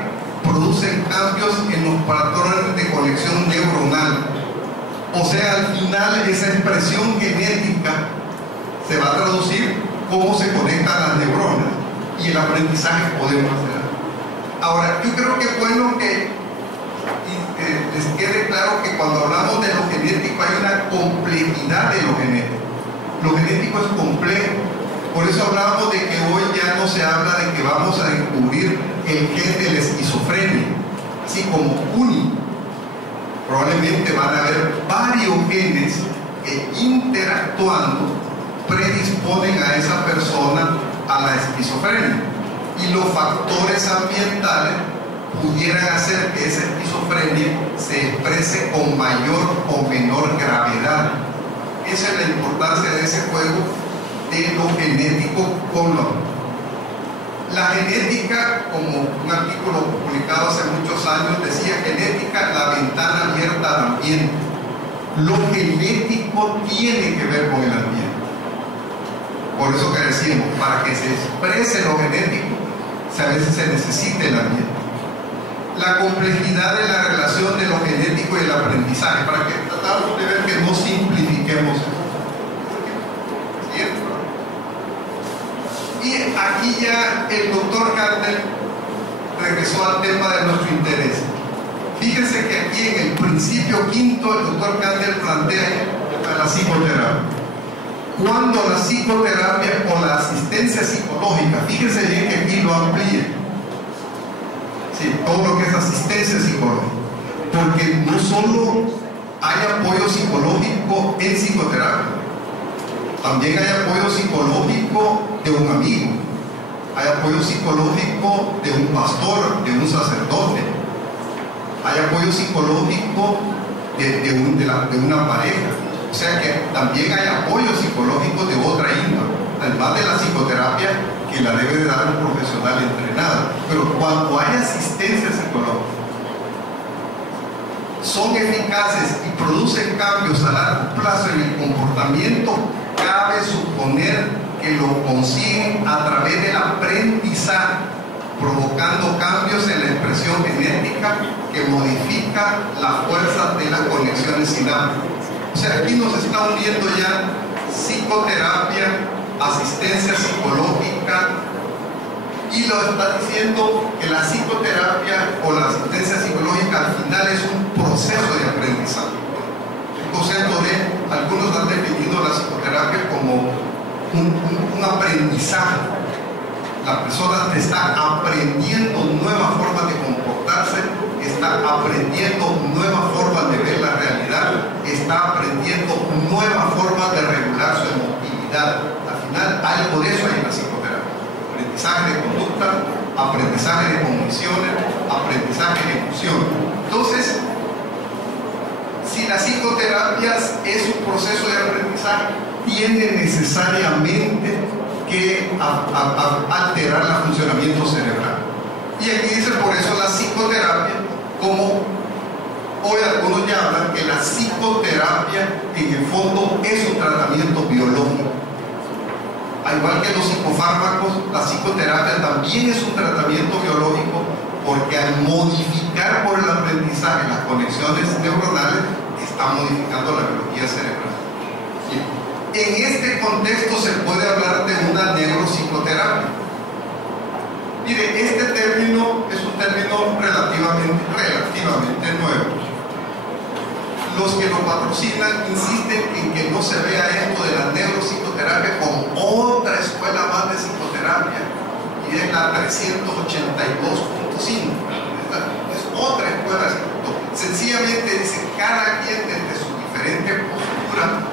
producen cambios en los patrones de conexión neuronal. O sea, al final esa expresión genética se va a traducir cómo se conectan las neuronas, y el aprendizaje podemos hacer. Ahora, yo creo que es bueno que les quede claro que cuando hablamos de lo genético hay una complejidad de lo genético. Lo genético es complejo. Por eso hablamos de que hoy ya no se habla de que vamos a descubrir el gen de la esquizofrenia, así como único. Probablemente van a haber varios genes que interactuando predisponen a esa persona a la esquizofrenia. Y los factores ambientales pudieran hacer que esa esquizofrenia se exprese con mayor o menor gravedad. Esa es la importancia de ese juego de lo genético con lo. La genética, como un artículo publicado hace muchos años decía, genética, la ventana abierta al ambiente. Lo genético tiene que ver con el ambiente. Por eso que decimos, para que se exprese lo genético, a veces se necesita el ambiente. La complejidad de la relación de lo genético y el aprendizaje, para que tratamos de ver que no simplifiquemos esto. Y aquí ya el doctor Kandel regresó al tema de nuestro interés. Fíjense que aquí en el principio quinto el doctor Kandel plantea la psicoterapia. Cuando la psicoterapia o la asistencia psicológica, fíjense bien que aquí lo amplía, sí, todo lo que es asistencia psicológica, porque no solo hay apoyo psicológico en psicoterapia, también hay apoyo psicológico de un amigo, hay apoyo psicológico de un pastor, de un sacerdote, hay apoyo psicológico de una pareja. O sea que también hay apoyo psicológico de otra índole, además de la psicoterapia que la debe de dar un profesional entrenado. Pero cuando hay asistencia psicológica, son eficaces y producen cambios a largo plazo en el comportamiento cabe suponer que lo consiguen a través del aprendizaje, provocando cambios en la expresión genética que modifica la fuerza de las conexiones sinápticas. O sea, aquí nos está uniendo ya psicoterapia, asistencia psicológica, y lo está diciendo que la psicoterapia o la asistencia psicológica al final es un proceso de aprendizaje. El concepto de, algunos han definido la psicoterapia como un aprendizaje. La persona está aprendiendo nuevas formas de comportarse, está aprendiendo nuevas formas de ver la realidad, está aprendiendo nuevas formas de regular su emotividad. Al final, algo de eso hay en la psicoterapia. Aprendizaje de conducta, aprendizaje de cogniciones, aprendizaje de emoción. Entonces, si la psicoterapia es un proceso de aprendizaje, tiene necesariamente que alterar el funcionamiento cerebral. Y aquí dice por eso la psicoterapia, como hoy algunos ya hablan que la psicoterapia en el fondo es un tratamiento biológico. Al igual que los psicofármacos, la psicoterapia también es un tratamiento biológico, porque al modificar por el aprendizaje las conexiones neuronales, está modificando la biología cerebral. En este contexto se puede hablar de una neuropsicoterapia. Mire, este término es un término relativamente nuevo. Los que lo patrocinan insisten en que no se vea esto de la neuropsicoterapia como otra escuela más de psicoterapia, y es la 382.5. Es otra escuela. Sencillamente dice, cada quien desde su diferente postura,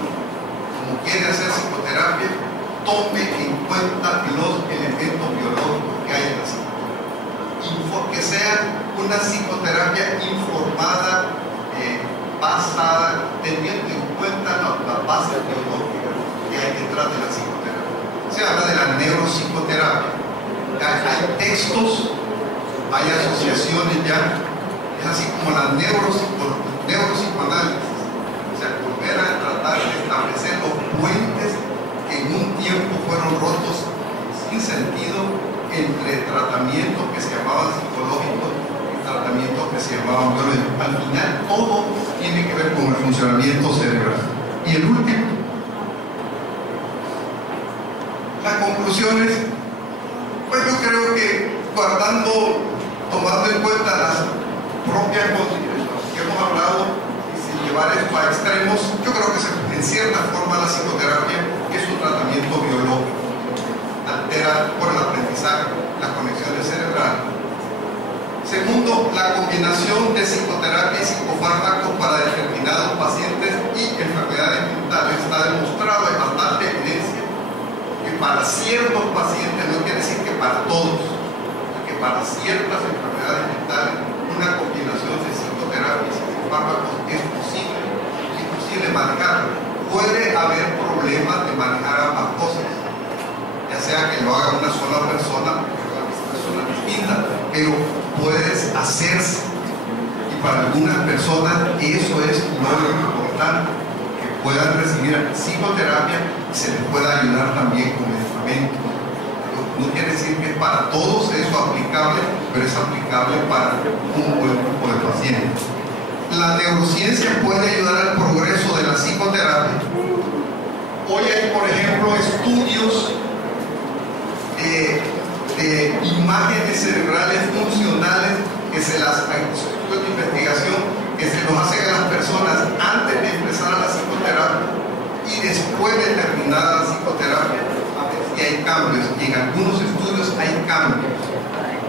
como quiere hacer psicoterapia, tome en cuenta los elementos biológicos que hay en la psicoterapia. Que sea una psicoterapia informada, basada, teniendo en cuenta la base biológica que hay detrás de la psicoterapia. Se habla de la neuropsicoterapia. Hay textos, hay asociaciones ya, es así como la neuropsicoanálisis. O sea, volver a tratar de establecer los puentes que en un tiempo fueron rotos sin sentido entre tratamientos que se llamaban psicológicos y tratamientos que se llamaban biológicos. Al final todo tiene que ver con el funcionamiento cerebral. Y el último, las conclusiones, pues yo creo que tomando en cuenta las propias consideraciones que hemos hablado y sin llevar esto a extremos, yo creo que en cierta forma la psicoterapia es un tratamiento biológico, altera por el aprendizaje las conexiones cerebrales. Segundo, la combinación de psicoterapia y psicofármacos para determinados pacientes y enfermedades mentales está demostrado, hay bastante evidencia que para ciertos pacientes, no quiere decir que para todos, que para ciertas enfermedades mentales una combinación de psicoterapia y psicofármacos es posible manejar. Puede haber problemas de manejar ambas cosas, ya sea que lo haga una sola persona distinta, pero puedes hacerse, y para algunas personas eso es lo importante, que puedan recibir psicoterapia y se les pueda ayudar también con medicamentos. No quiere decir que para todos eso es aplicable, pero es aplicable para un buen grupo de pacientes. La neurociencia puede ayudar al progreso de la psicoterapia. Hoy hay, por ejemplo, estudios de imágenes cerebrales funcionales que estudios de investigación que se los hacen a las personas antes de empezar a la psicoterapia y después de terminada la psicoterapia, a ver si hay cambios. Y en algunos estudios hay cambios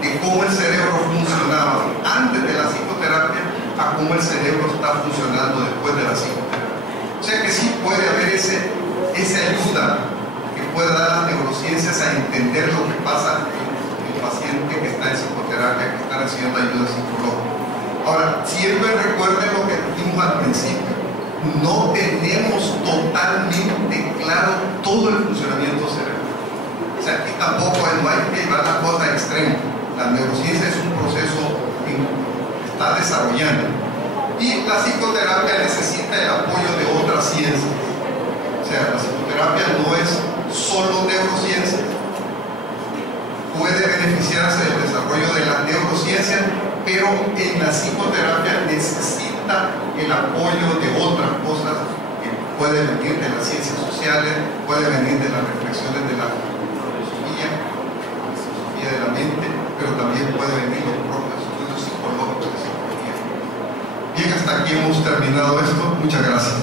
de cómo el cerebro funcionaba antes de la psicoterapia a cómo el cerebro está funcionando después de la psicoterapia. O sea que sí puede haber esa ayuda que puede dar las neurociencias a entender lo que pasa en el paciente que está en psicoterapia, que está recibiendo ayuda psicológica. Ahora, siempre recuerden lo que dijimos al principio, no tenemos totalmente claro todo el funcionamiento cerebral. O sea, aquí tampoco no hay que llevar la cosa a extremo. La neurociencia es un proceso que está desarrollando. Y la psicoterapia necesita el apoyo de otras ciencias. O sea, la psicoterapia no es solo neurociencia. Puede beneficiarse del desarrollo de la neurociencia, pero en la psicoterapia necesita el apoyo de otras cosas que puede venir de las ciencias sociales, puede venir de las reflexiones de la filosofía de la mente, pero también puede venir los propios estudios psicológicos de psicología. Bien, hasta aquí hemos terminado esto. Muchas gracias.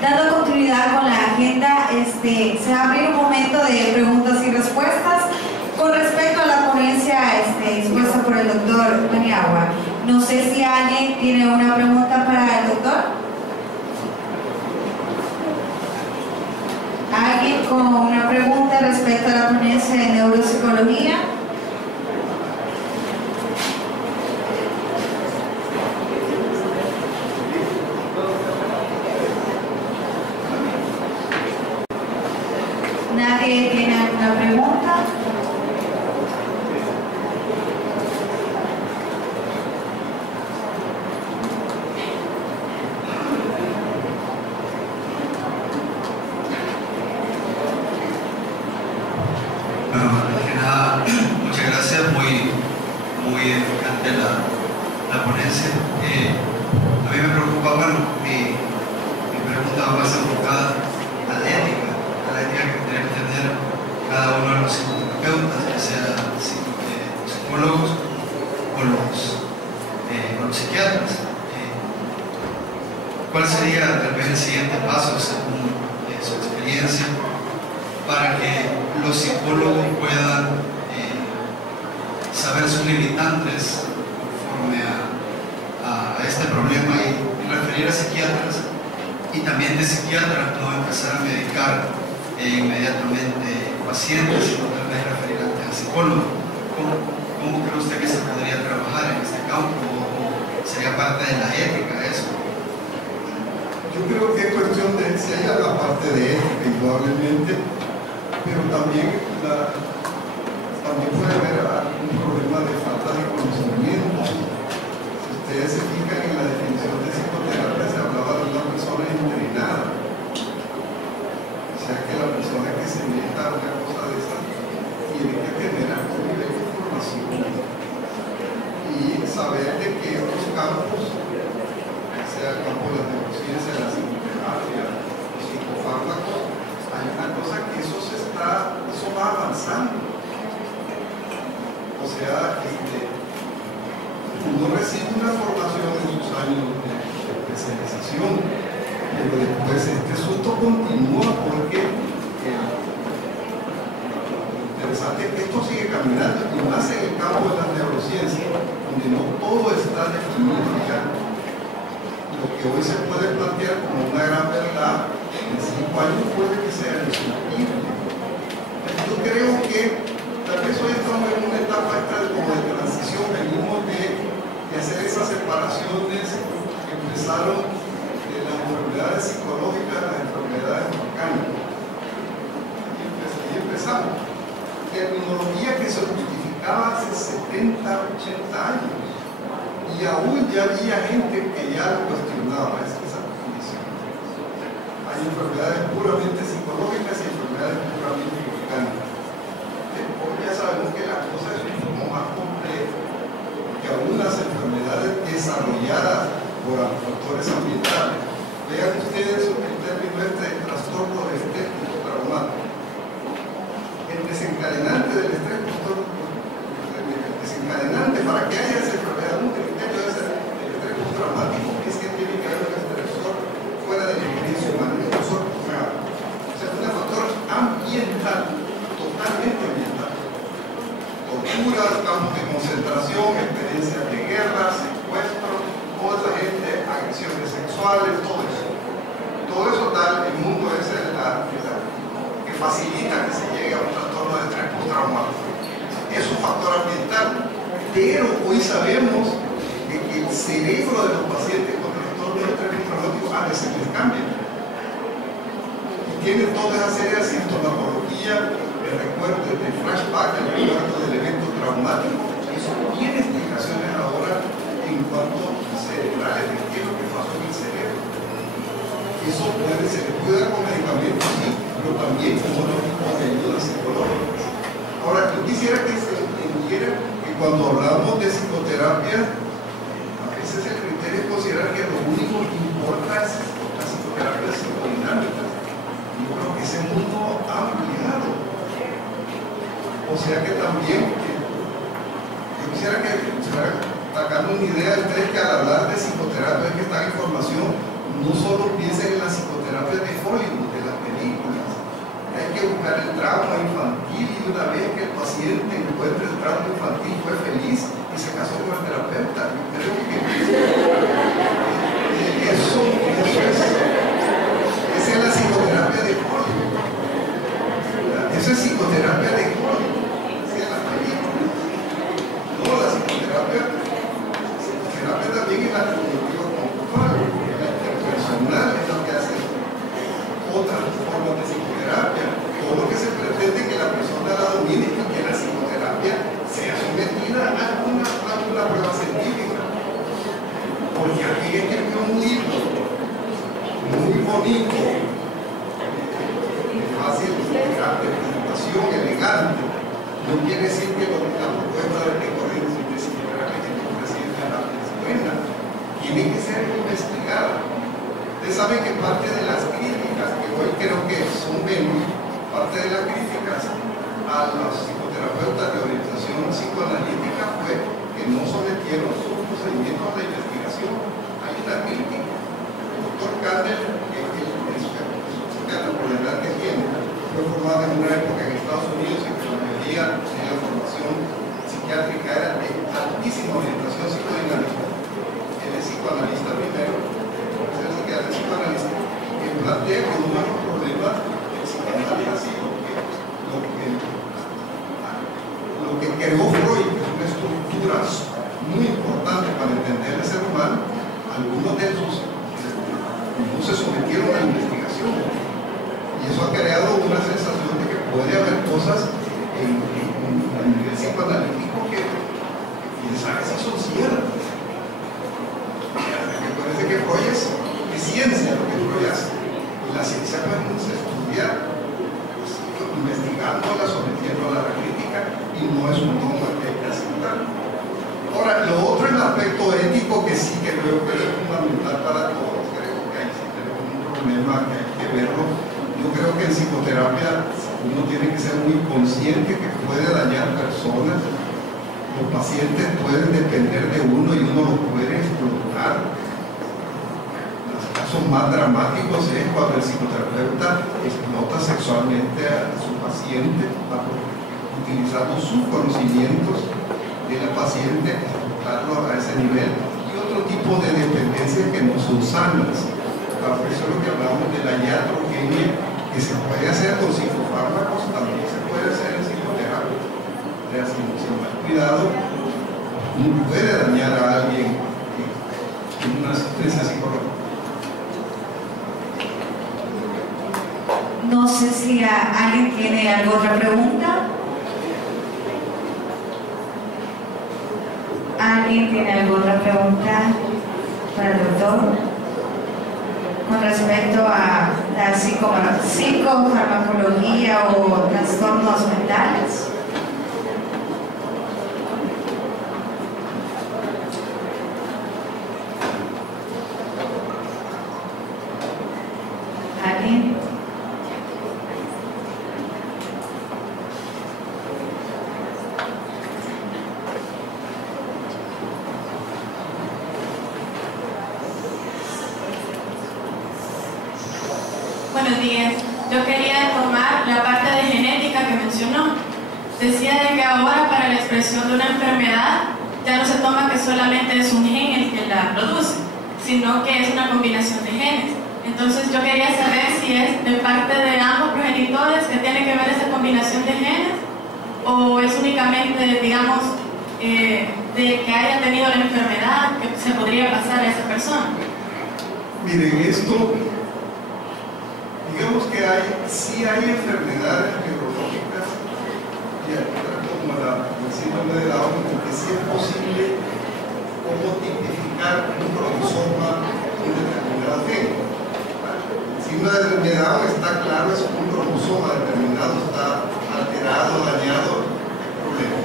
Dando continuidad con la agenda, se va a abrir un momento de preguntas y respuestas con respecto a la ponencia expuesta por el doctor Paniagua. No sé si alguien tiene una pregunta para el doctor. ¿Alguien con una pregunta respecto a la ponencia de neuropsicología? ¿Nadie tiene alguna pregunta? Bueno, antes que nada, muchas gracias, muy edificante la ponencia. A mí me preocupa, bueno, mi pregunta va a ser enfocada a la ética que tiene que tener cada uno de los psicoterapeutas, ya sea psicólogos o los psiquiatras. ¿Cuál sería tal vez el siguiente paso según su experiencia para que los psicólogos puedan saber sus limitantes conforme a este problema y referir a psiquiatras y también de psiquiatras no empezar a medicar inmediatamente pacientes, sino tal vez referir antes al psicólogo? ¿Cómo cree usted que se podría trabajar en este campo? ¿O sería parte de la ética eso? Yo creo que es cuestión de, si hay la parte de ética, indudablemente, pero también puede haber algún problema de falta de conocimiento. Si ustedes se fijan en la definición de psicoterapia, se hablaba de una persona entrenada. O sea que la persona que se meta a una cosa de esa tiene que tener algún nivel de formación y saber de que otros campos, sea el campo de la neurociencia, de la psicoterapia, los psicofármacos, hay una cosa que eso va avanzando. O sea, uno recibe una formación en sus años de especialización, pero después este asunto continúa porque lo interesante es que esto sigue caminando y más en el campo de la neurociencia, donde no todo está definido ya. Lo que hoy se puede plantear como una gran verdad, en 5 años puede que sea discutible. Yo creo que tal vez hoy estamos en una etapa como de transición, venimos de hacer esas separaciones que empezaron de las enfermedades psicológicas a las enfermedades orgánicas. Y empezamos. Terminología que se justificaba hace 70, 80 años. Y aún ya había gente que ya lo cuestionaba esa definición. Hay enfermedades puramente psicológicas y enfermedades puramente orgánicas. Hoy ya sabemos que la cosa es un poco más compleja, que aún las enfermedades desarrolladas por factores ambientales. Vean ustedes el término de trastorno de estrés postraumático. El desencadenante del estrés desencadenante para que haya esa enfermedad múltiple debe ser el estrés postraumático, que es que tiene que haber un estresor fuera de la experiencia humana, un estresor real. O sea, un factor ambiental, totalmente ambiental. Torturas, campos de concentración, experiencias de guerra, secuestros, otra gente, agresiones sexuales, todo eso. Todo eso tal, el mundo es que facilita que se llegue a un trastorno de estrés postraumático. Es un factor ambiental, pero hoy sabemos que el cerebro de los pacientes con trastorno de estrés postraumático a veces les cambia. Y tienen toda esa serie de sintomatología de flashback, el recuerdo del evento traumático. Eso tiene explicaciones ahora en cuanto cerebrales, de qué es lo que pasó en el cerebro. Eso se le puede dar con medicamentos, sí, pero también con otro tipo de ayudas psicológicas. Ahora, yo quisiera que se entendiera que cuando hablamos de psicoterapia, a veces el criterio es considerar que lo único que importa es la psicoterapia psicodinámica. Yo creo que ese mundo ha ampliado. O sea que también, yo quisiera que sacando una idea, ustedes que al hablar de psicoterapia, que esta información, no solo piensen en la psicoterapia de Hollywood, de las películas. Hay que buscar el trauma infantil y una vez que el paciente encuentre el trauma infantil fue feliz y se casó con el terapeuta. Yo creo que eso es. Esa es la psicoterapia de Hollywood. Eso es psicoterapia de Hollywood. Esa es la película. No, la psicoterapia también es la cognitiva conductual, la interpersonal, es lo que hace otras formas de psicoterapia. Todo lo que se pretende que la persona la domine y que la psicoterapia sea sometida a alguna prueba científica. Porque aquí escribió un libro muy bonito, fácil de presentación, elegante. No quiere decir que la propuesta de corriente de psicoterapia que el presidente es buena. Tiene que ser investigada. Ustedes saben que parte de las críticas, que hoy creo que son menos, parte de las críticas a los psicoterapeutas de orientación psicoanalítica fue que no sometieron sus procedimientos de investigación. Hay una crítica. El doctor Kandel, que es el psiquiatra por la edad que tiene, fue formado en una época en Estados Unidos en que la mayoría de la formación psiquiátrica era de altísima orientación psicodinámica. Él es psicoanalista primero, es el psiquiatra psicoanalista, que plantea que uno de los problemas del psicoanálisis ha sido lo que creó Freud, que es una estructura muy importante para entender el ser humano. Algunos de esos no se sometieron a la investigación. Y eso ha creado una sensación de que puede haber cosas en el nivel psicoanalítico que quién sabe si son ciertas. Me parece que Freud es ciencia lo que Freud hace. Y la ciencia no se estudia investigándola, sometiéndola a la crítica, y no es un dogma que hay que aceptar. Ahora, lo otro es el aspecto ético, que sí que creo que es fundamental para todos. Creo que ahí sí tenemos un problema que hay que verlo. Yo creo que en psicoterapia uno tiene que ser muy consciente que puede dañar personas. Los pacientes pueden depender de uno y uno los puede explotar. Los casos más dramáticos es cuando el psicoterapeuta explota sexualmente a su paciente, utilizando sus conocimientos de la paciente, explotarlo a ese nivel, y otro tipo de dependencias que no son sanas. Eso es lo que hablamos de la iatrogenia, que se puede hacer con psicofármacos, también se puede hacer en psicoterapia. O sea, sin mal cuidado, uno puede dañar a alguien en una asistencia psicológica. No sé si alguien tiene alguna otra pregunta. ¿Alguien tiene alguna otra pregunta para el doctor? Con respecto a la psicofarmacología o trastornos mentales. ¿Alguien? Buenos días. Yo quería tomar la parte de genética que mencionó. Decía de que ahora para la expresión de una enfermedad ya no se toma que solamente es un gen el que la produce, sino que es una combinación de genes. Entonces yo quería saber si es de parte de ambos progenitores que tiene que ver esa combinación de genes, o es únicamente, digamos, de que haya tenido la enfermedad que se podría pasar a esa persona. Miren, esto, digamos que sí hay enfermedades neurológicas y otra como el síndrome de Down, porque sí es posible cómo tipificar un cromosoma en determinado gen. El síndrome de Down está claro, es un cromosoma determinado, está alterado, dañado, hay problema.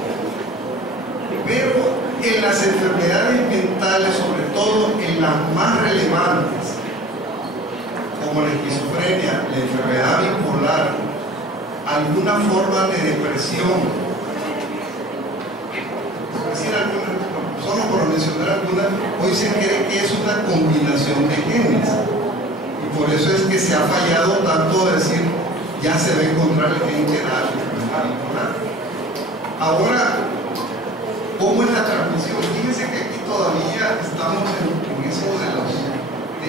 Pero en las enfermedades mentales, sobre todo en las más relevantes, como la esquizofrenia, la enfermedad bipolar, alguna forma de depresión, solo por mencionar alguna, hoy se cree que es una combinación de genes, y por eso es que se ha fallado tanto decir ya se va a encontrar el gen que da la enfermedad bipolar. Ahora, ¿cómo es la transmisión? Fíjense que aquí todavía estamos en eso de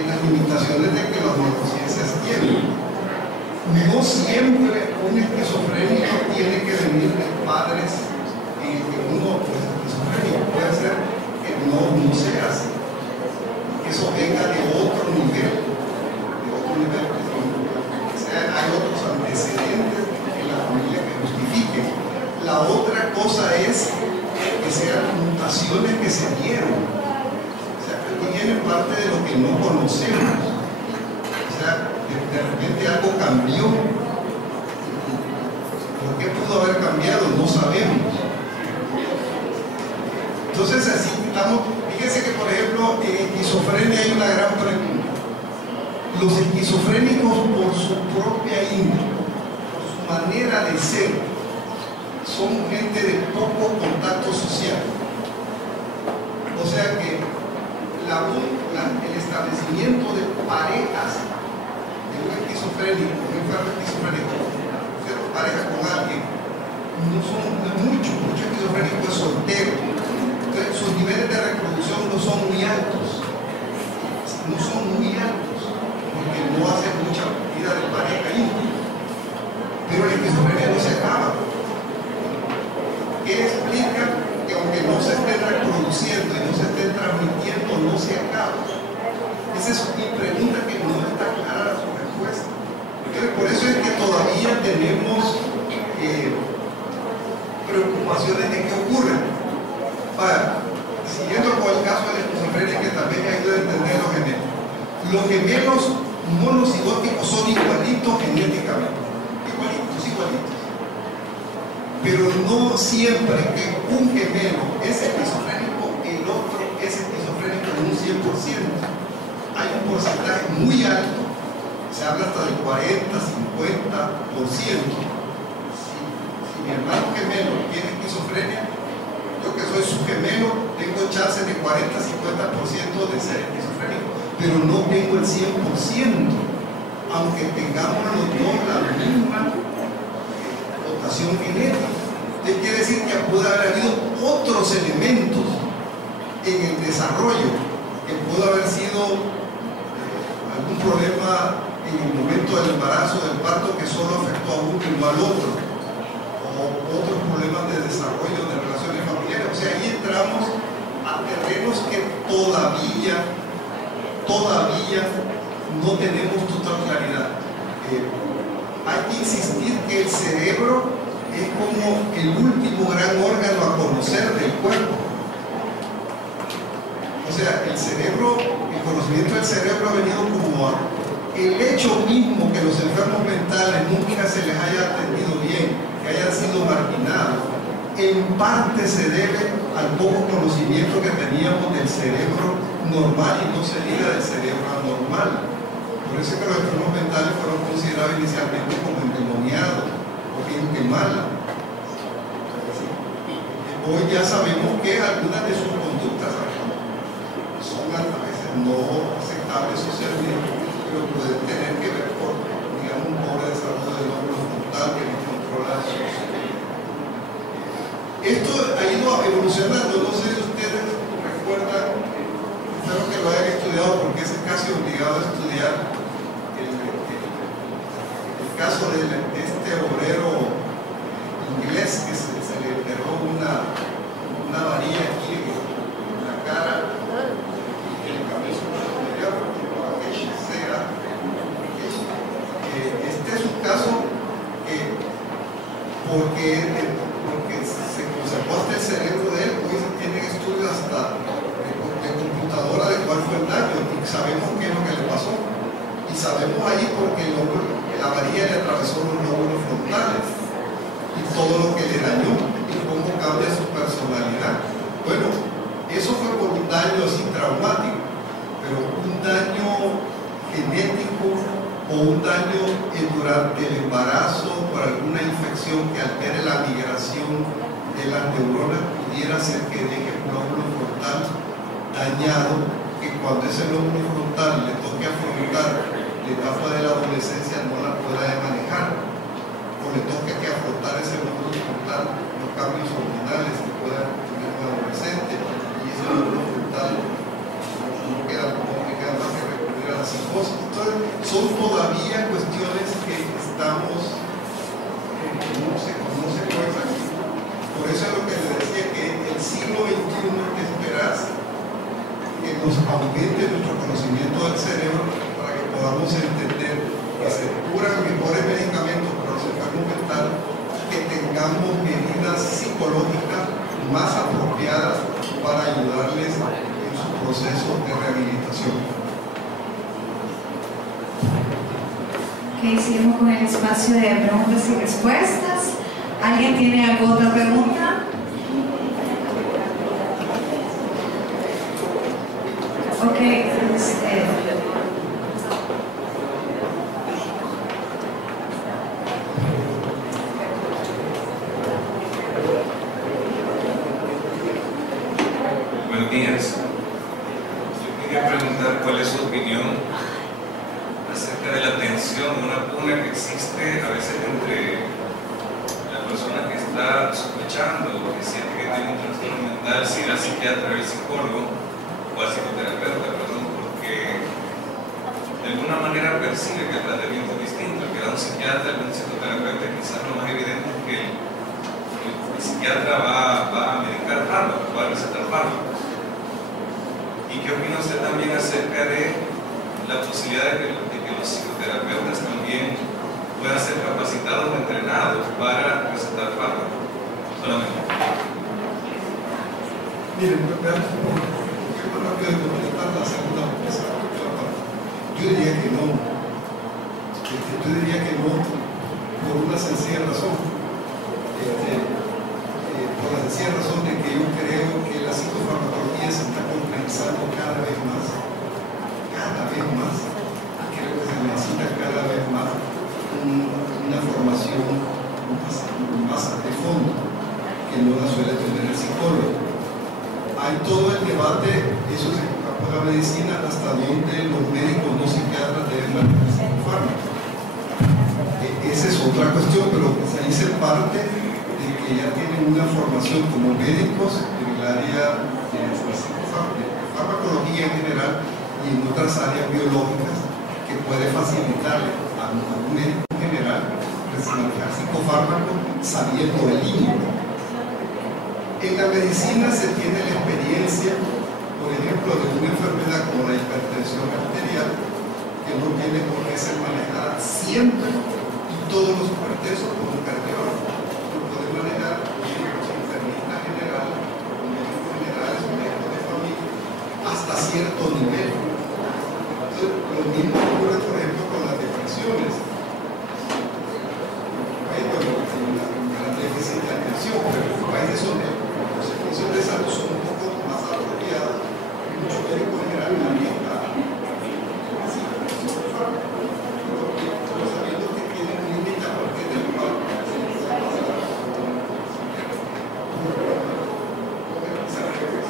las limitaciones de que las neurociencias tienen. No siempre un esquizofrénico tiene que venir de padres que uno pues, esquizofrénico. Puede ser que no sea así, que eso venga de otro nivel, o sea, hay otros antecedentes en la familia que justifiquen. La otra cosa es que sean mutaciones que se dieron, o sea, aquí viene parte de lo que no conocemos, o sea, de repente algo cambió. ¿Por qué pudo haber cambiado? No sabemos. Entonces así estamos, fíjense que por ejemplo en esquizofrenia hay una gran pregunta. Los esquizofrénicos por su propia índole, por su manera de ser, son gente de poco contacto social. O sea que el establecimiento de parejas de un esquizofrénico, un enfermo esquizofrénico, pareja con alguien, no son muchos esquizofrénicos es soltero. Entonces sus niveles de reproducción no son muy altos, porque no hacen mucha vida de pareja íntima. Pero la esquizofrenia no se acaba. ¿Qué explica que aunque no se estén reproduciendo y no se estén transmitiendo, no se acaba? Esa es mi pregunta, que no está clara su respuesta. Por eso es que todavía tenemos preocupaciones de qué ocurre. Siguiendo con el caso de la esquizofrenia, que también ha ido a entender los gemelos. Los gemelos monocigóticos son igualitos genéticamente. Igualitos. Pero no siempre que un gemelo es esquizofrénico, el otro es esquizofrénico en un 100%. Hay un porcentaje muy alto, se habla hasta del 40-50%. Si mi hermano gemelo tiene esquizofrenia, yo que soy su gemelo, tengo chance de 40-50% de ser esquizofrénico, pero no tengo el 100%, aunque tengamos los dos la misma dotación genética. Esto quiere decir que puede haber habido otros elementos en el desarrollo, que pudo haber sido algún problema en el momento del embarazo, del parto, que solo afectó a uno y no al otro, o otros problemas de desarrollo de relaciones familiares. O sea, ahí entramos a terrenos que todavía no tenemos total claridad. Hay que insistir que el cerebro es como el último gran órgano a conocer del cuerpo. O sea, el conocimiento del cerebro ha venido como el hecho mismo que los enfermos mentales nunca se les haya atendido bien, que hayan sido marginados, en parte se debe al poco conocimiento que teníamos del cerebro normal, y no se diga del cerebro anormal. Por eso es que los enfermos mentales fueron considerados inicialmente como endemoniados o gente mala. Hoy ya sabemos que algunas de sus conductas son a veces no aceptables socialmente, pero pueden tener que ver con, digamos, un pobre desarrollo del lóbulo frontal que no controla su cerebro. Esto ha ido evolucionando. No sé si ustedes recuerdan, espero que lo hayan estudiado, porque es casi obligado a estudiar el caso de este obrero inglés que se le enterró una varilla aquí en la cara y el camino superior, este es un caso porque sabemos qué es lo que le pasó. Y sabemos ahí porque la varilla le atravesó los lóbulos frontales y todo lo que le dañó y cómo cambia su personalidad. Bueno, eso fue por un daño así traumático, pero un daño genético o un daño durante el embarazo por alguna infección que altere la migración de las neuronas pudiera ser que deje un lóbulo frontal dañado, que cuando ese lóbulo frontal le toque afrontar la etapa de la adolescencia no la pueda manejar, o le toque que afrontar ese lóbulo frontal los cambios hormonales que pueda tener un adolescente, y ese lóbulo frontal no queda más que recurrir a la psicosis. Entonces, son todavía cuestiones que estamos no se conoce con exactitud. Por eso es lo que les decía, que el siglo XXI que esperas que nos aumente nuestro conocimiento del cerebro para que podamos entender que se curan mejores medicamentos para los enfermos mentales, que tengamos medidas psicológicas más apropiadas para ayudarles en su proceso de rehabilitación. Ok, seguimos con el espacio de preguntas y respuestas. ¿Alguien tiene alguna otra pregunta? Ok, Buenos días. Yo quería preguntar cuál es su opinión acerca de la tensión, una pugna que existe a veces entre la persona que está sospechando o que siente que tiene un trastorno mental, si ir al psiquiatra o al psicólogo o al psicoterapeuta, porque de alguna manera percibe que el tratamiento es distinto, que da un psiquiatra y un psicoterapeuta. Quizás lo más evidente es que el psiquiatra va a medicar fármacos, va a recetar fármacos. ¿Y qué opina usted también acerca de la posibilidad de que los psicoterapeutas también puedan ser capacitados o entrenados para recetar fármacos? Solamente. Miren, veamos un poco. ¿Qué más rápido de contestar la segunda parte? Yo diría que no. Yo diría que no por una sencilla razón. Por la sencilla razón de que yo creo que la psicofarmacología se está complejizando cada vez más. Creo que se necesita cada vez más una formación más de fondo que no la suele tener el psicólogo. Hay todo el debate, eso se escapa de la medicina, hasta donde los médicos no psiquiatras deben manejar psicofármacos. Esa es otra cuestión, pero ahí se parte de que ya tienen una formación como médicos en el área de farmacología en general y en otras áreas biológicas, que puede facilitarle a un médico en general manejar psicofármacos sabiendo el límite. En la medicina se tiene la experiencia, por ejemplo, de una enfermedad como la hipertensión arterial, que no tiene por qué ser manejada siempre y todos los hipertensos por un cardiólogo. Lo puede manejar los enfermistas generales, los médicos generales, los médicos de familia, hasta cierto nivel. Entonces, lo mismo ocurre, por ejemplo, con las depresiones. Hay gran déficit de atención, pero en países donde los servicios de salud son un poco más apropiados, muchos médicos en general manejan sabiendo que tienen un límite a partir del cual se les puede pasar.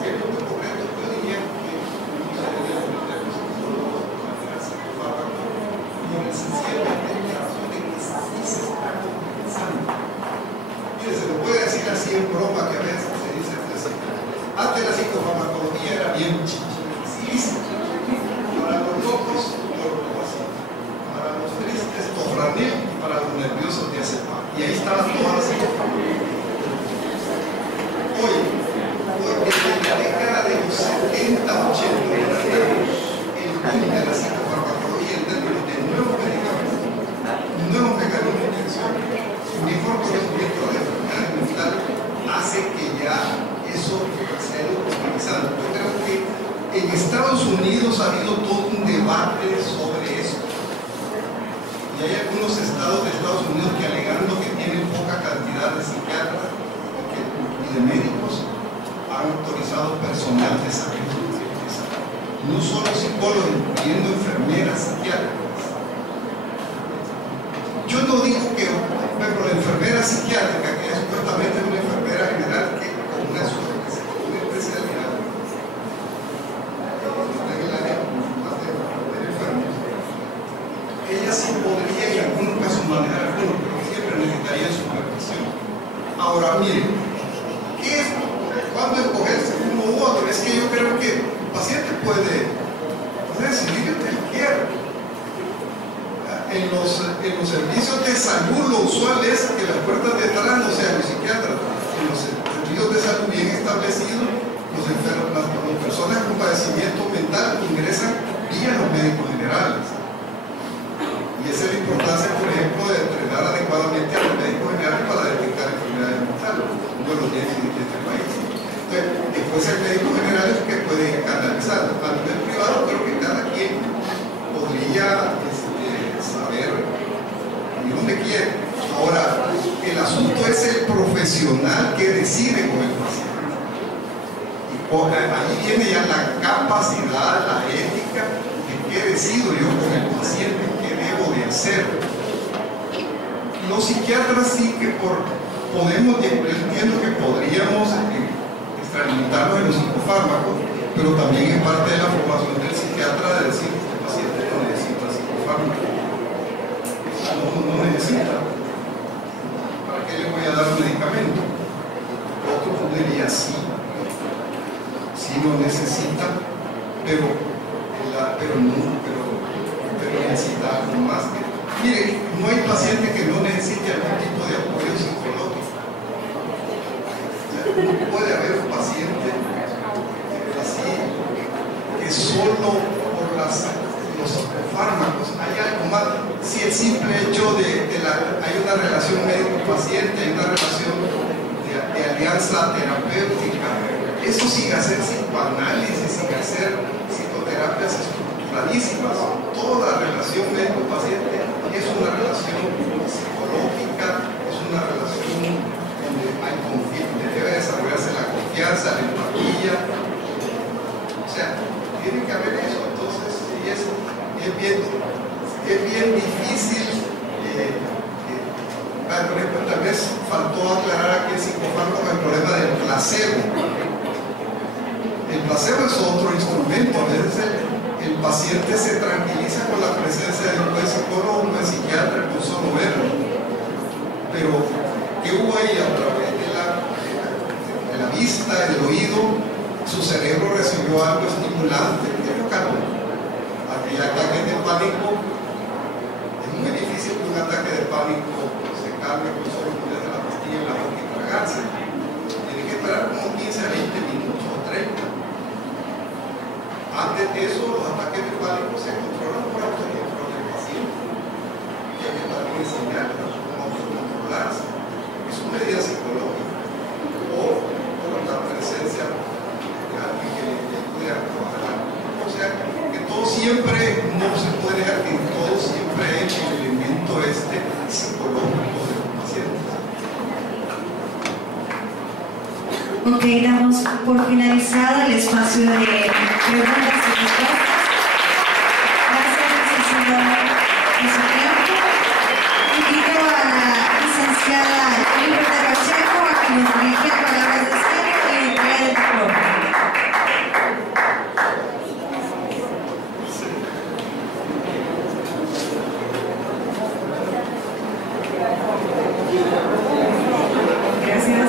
En lo concreto, yo diría que no se debe de los psicólogos manejar psicofármacos por sencillamente la razón de que sí se está compensando. Mire, se lo puede decir así en broma, que a veces se dice así. Antes la psicofarmacología era bien dificilísima. Para los locos, para los tristes, tofranil, y para los nerviosos, diazepam. Y ahí estaban todas las psicofarmacologías. Hoy, desde la década de los 70, 80, el boom de la psicofarmacología en términos de nuevos medicamentos, nuevos mecanismos de acción, su mejor conocimiento de la enfermedad mental, hace que ya eso se ha ido complejizando. Yo creo que en Estados Unidos ha habido todo un debate sobre esto. Y hay algunos estados de Estados Unidos que alegando que tienen poca cantidad de psiquiatras y de médicos han autorizado personal de salud, no solo psicólogos, incluyendo enfermeras psiquiátricas. Yo no digo que, por ejemplo, la enfermera psiquiátrica, que es supuestamente una enfermera general que con una especialidad, ella sí podría en algunos casos manejar algunos, pero siempre necesitaría supervisión. Ahora, miren, ¿qué es? ¿Cuándo escogerse uno u otro? Es que yo creo que el paciente puede decidir lo que él quiera. En los servicios de salud lo usual es que las puertas de atrás no sean los psiquiatras. En los servicios de salud bien establecidos, los enfermos, las personas con padecimiento mental ingresan vía los médicos generales. Y esa es la importancia, por ejemplo, de entrenar adecuadamente a los médicos generales para detectar enfermedades mentales, uno de los déficits de este país. Entonces, después el médico general es el que puede canalizar. A nivel privado, creo que cada quien podría saber ni dónde quiere. Ahora, el asunto es el profesional que decide con el paciente. Y ahí viene ya la capacidad, la ética de qué decido yo con el paciente, qué debo de hacer. Los psiquiatras sí que podemos, yo entiendo que podríamos extralimitarnos en los psicofármacos, pero también es parte de la formación del psiquiatra de decir que este paciente no necesita psicofármacos. No necesita. ¿Para qué le voy a dar un medicamento? Otro diría sí lo necesita, pero necesita algo más. Mire, no hay paciente que no necesite algún tipo de apoyo psicológico. No puede haber un paciente así que solo por los fármacos hay algo más. Si el simple hecho hay una relación médico-paciente, hay una relación de alianza terapéutica, eso sin hacer psicoanálisis, sin hacer psicoterapias estructuradísimas. Toda relación médico-paciente es una relación psicológica, es una relación donde hay conflicto, debe desarrollarse la confianza, la empatía. O sea, tiene que haber eso. Entonces, sí, es bien difícil. Por ejemplo, tal vez faltó aclarar aquí el psicofármaco, el problema del placebo. El placebo es otro instrumento. A veces el paciente se tranquiliza con la presencia de un buen psicólogo, un buen psiquiatra, con solo verlo. Pero, ¿qué hubo ahí? A través de la vista, del oído, su cerebro recibió algo estimulante, que lo calmó. Aquí hay ataques de pánico. Es muy difícil que un ataque de pánico se calme con solo poner la pastilla en la boca y tragarse. Tiene que esperar como 15 a 20 minutos o 30. Antes de eso, los ataques de pánico se controlan por autocontrol del paciente. Y hay que también enseñarles cómo autocontrolarse. Es una medida psicológica. O por la presencia de alguien que le ayude a trabajar. O sea, que todo siempre no se puede dejar que todo siempre es el elemento psicológico del paciente. Ok, damos por finalizado el espacio de preguntas y respuestas. Gracias, licenciada, por su tiempo. Invito a la licenciada Elberta Pacheco a que nos dirija palabras de cierre y entrega el diploma. Gracias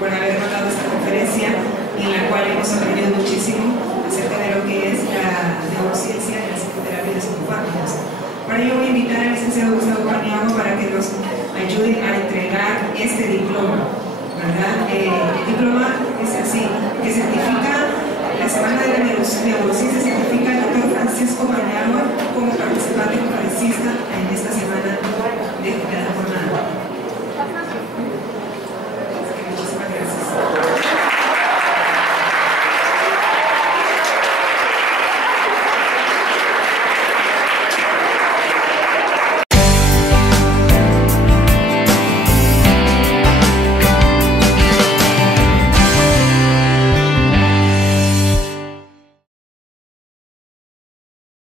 por habernos dado esta conferencia en la cual hemos aprendido muchísimo acerca de lo que es la neurociencia y la psicoterapia de psicofármacos. Para ello voy a invitar al licenciado Gustavo Paniagua para que nos ayude a entregar este diploma, ¿verdad? El diploma es así, que certifica la Semana de la Neurociencia, certifica al doctor Francisco Paniagua como participante conferencista en esta semana de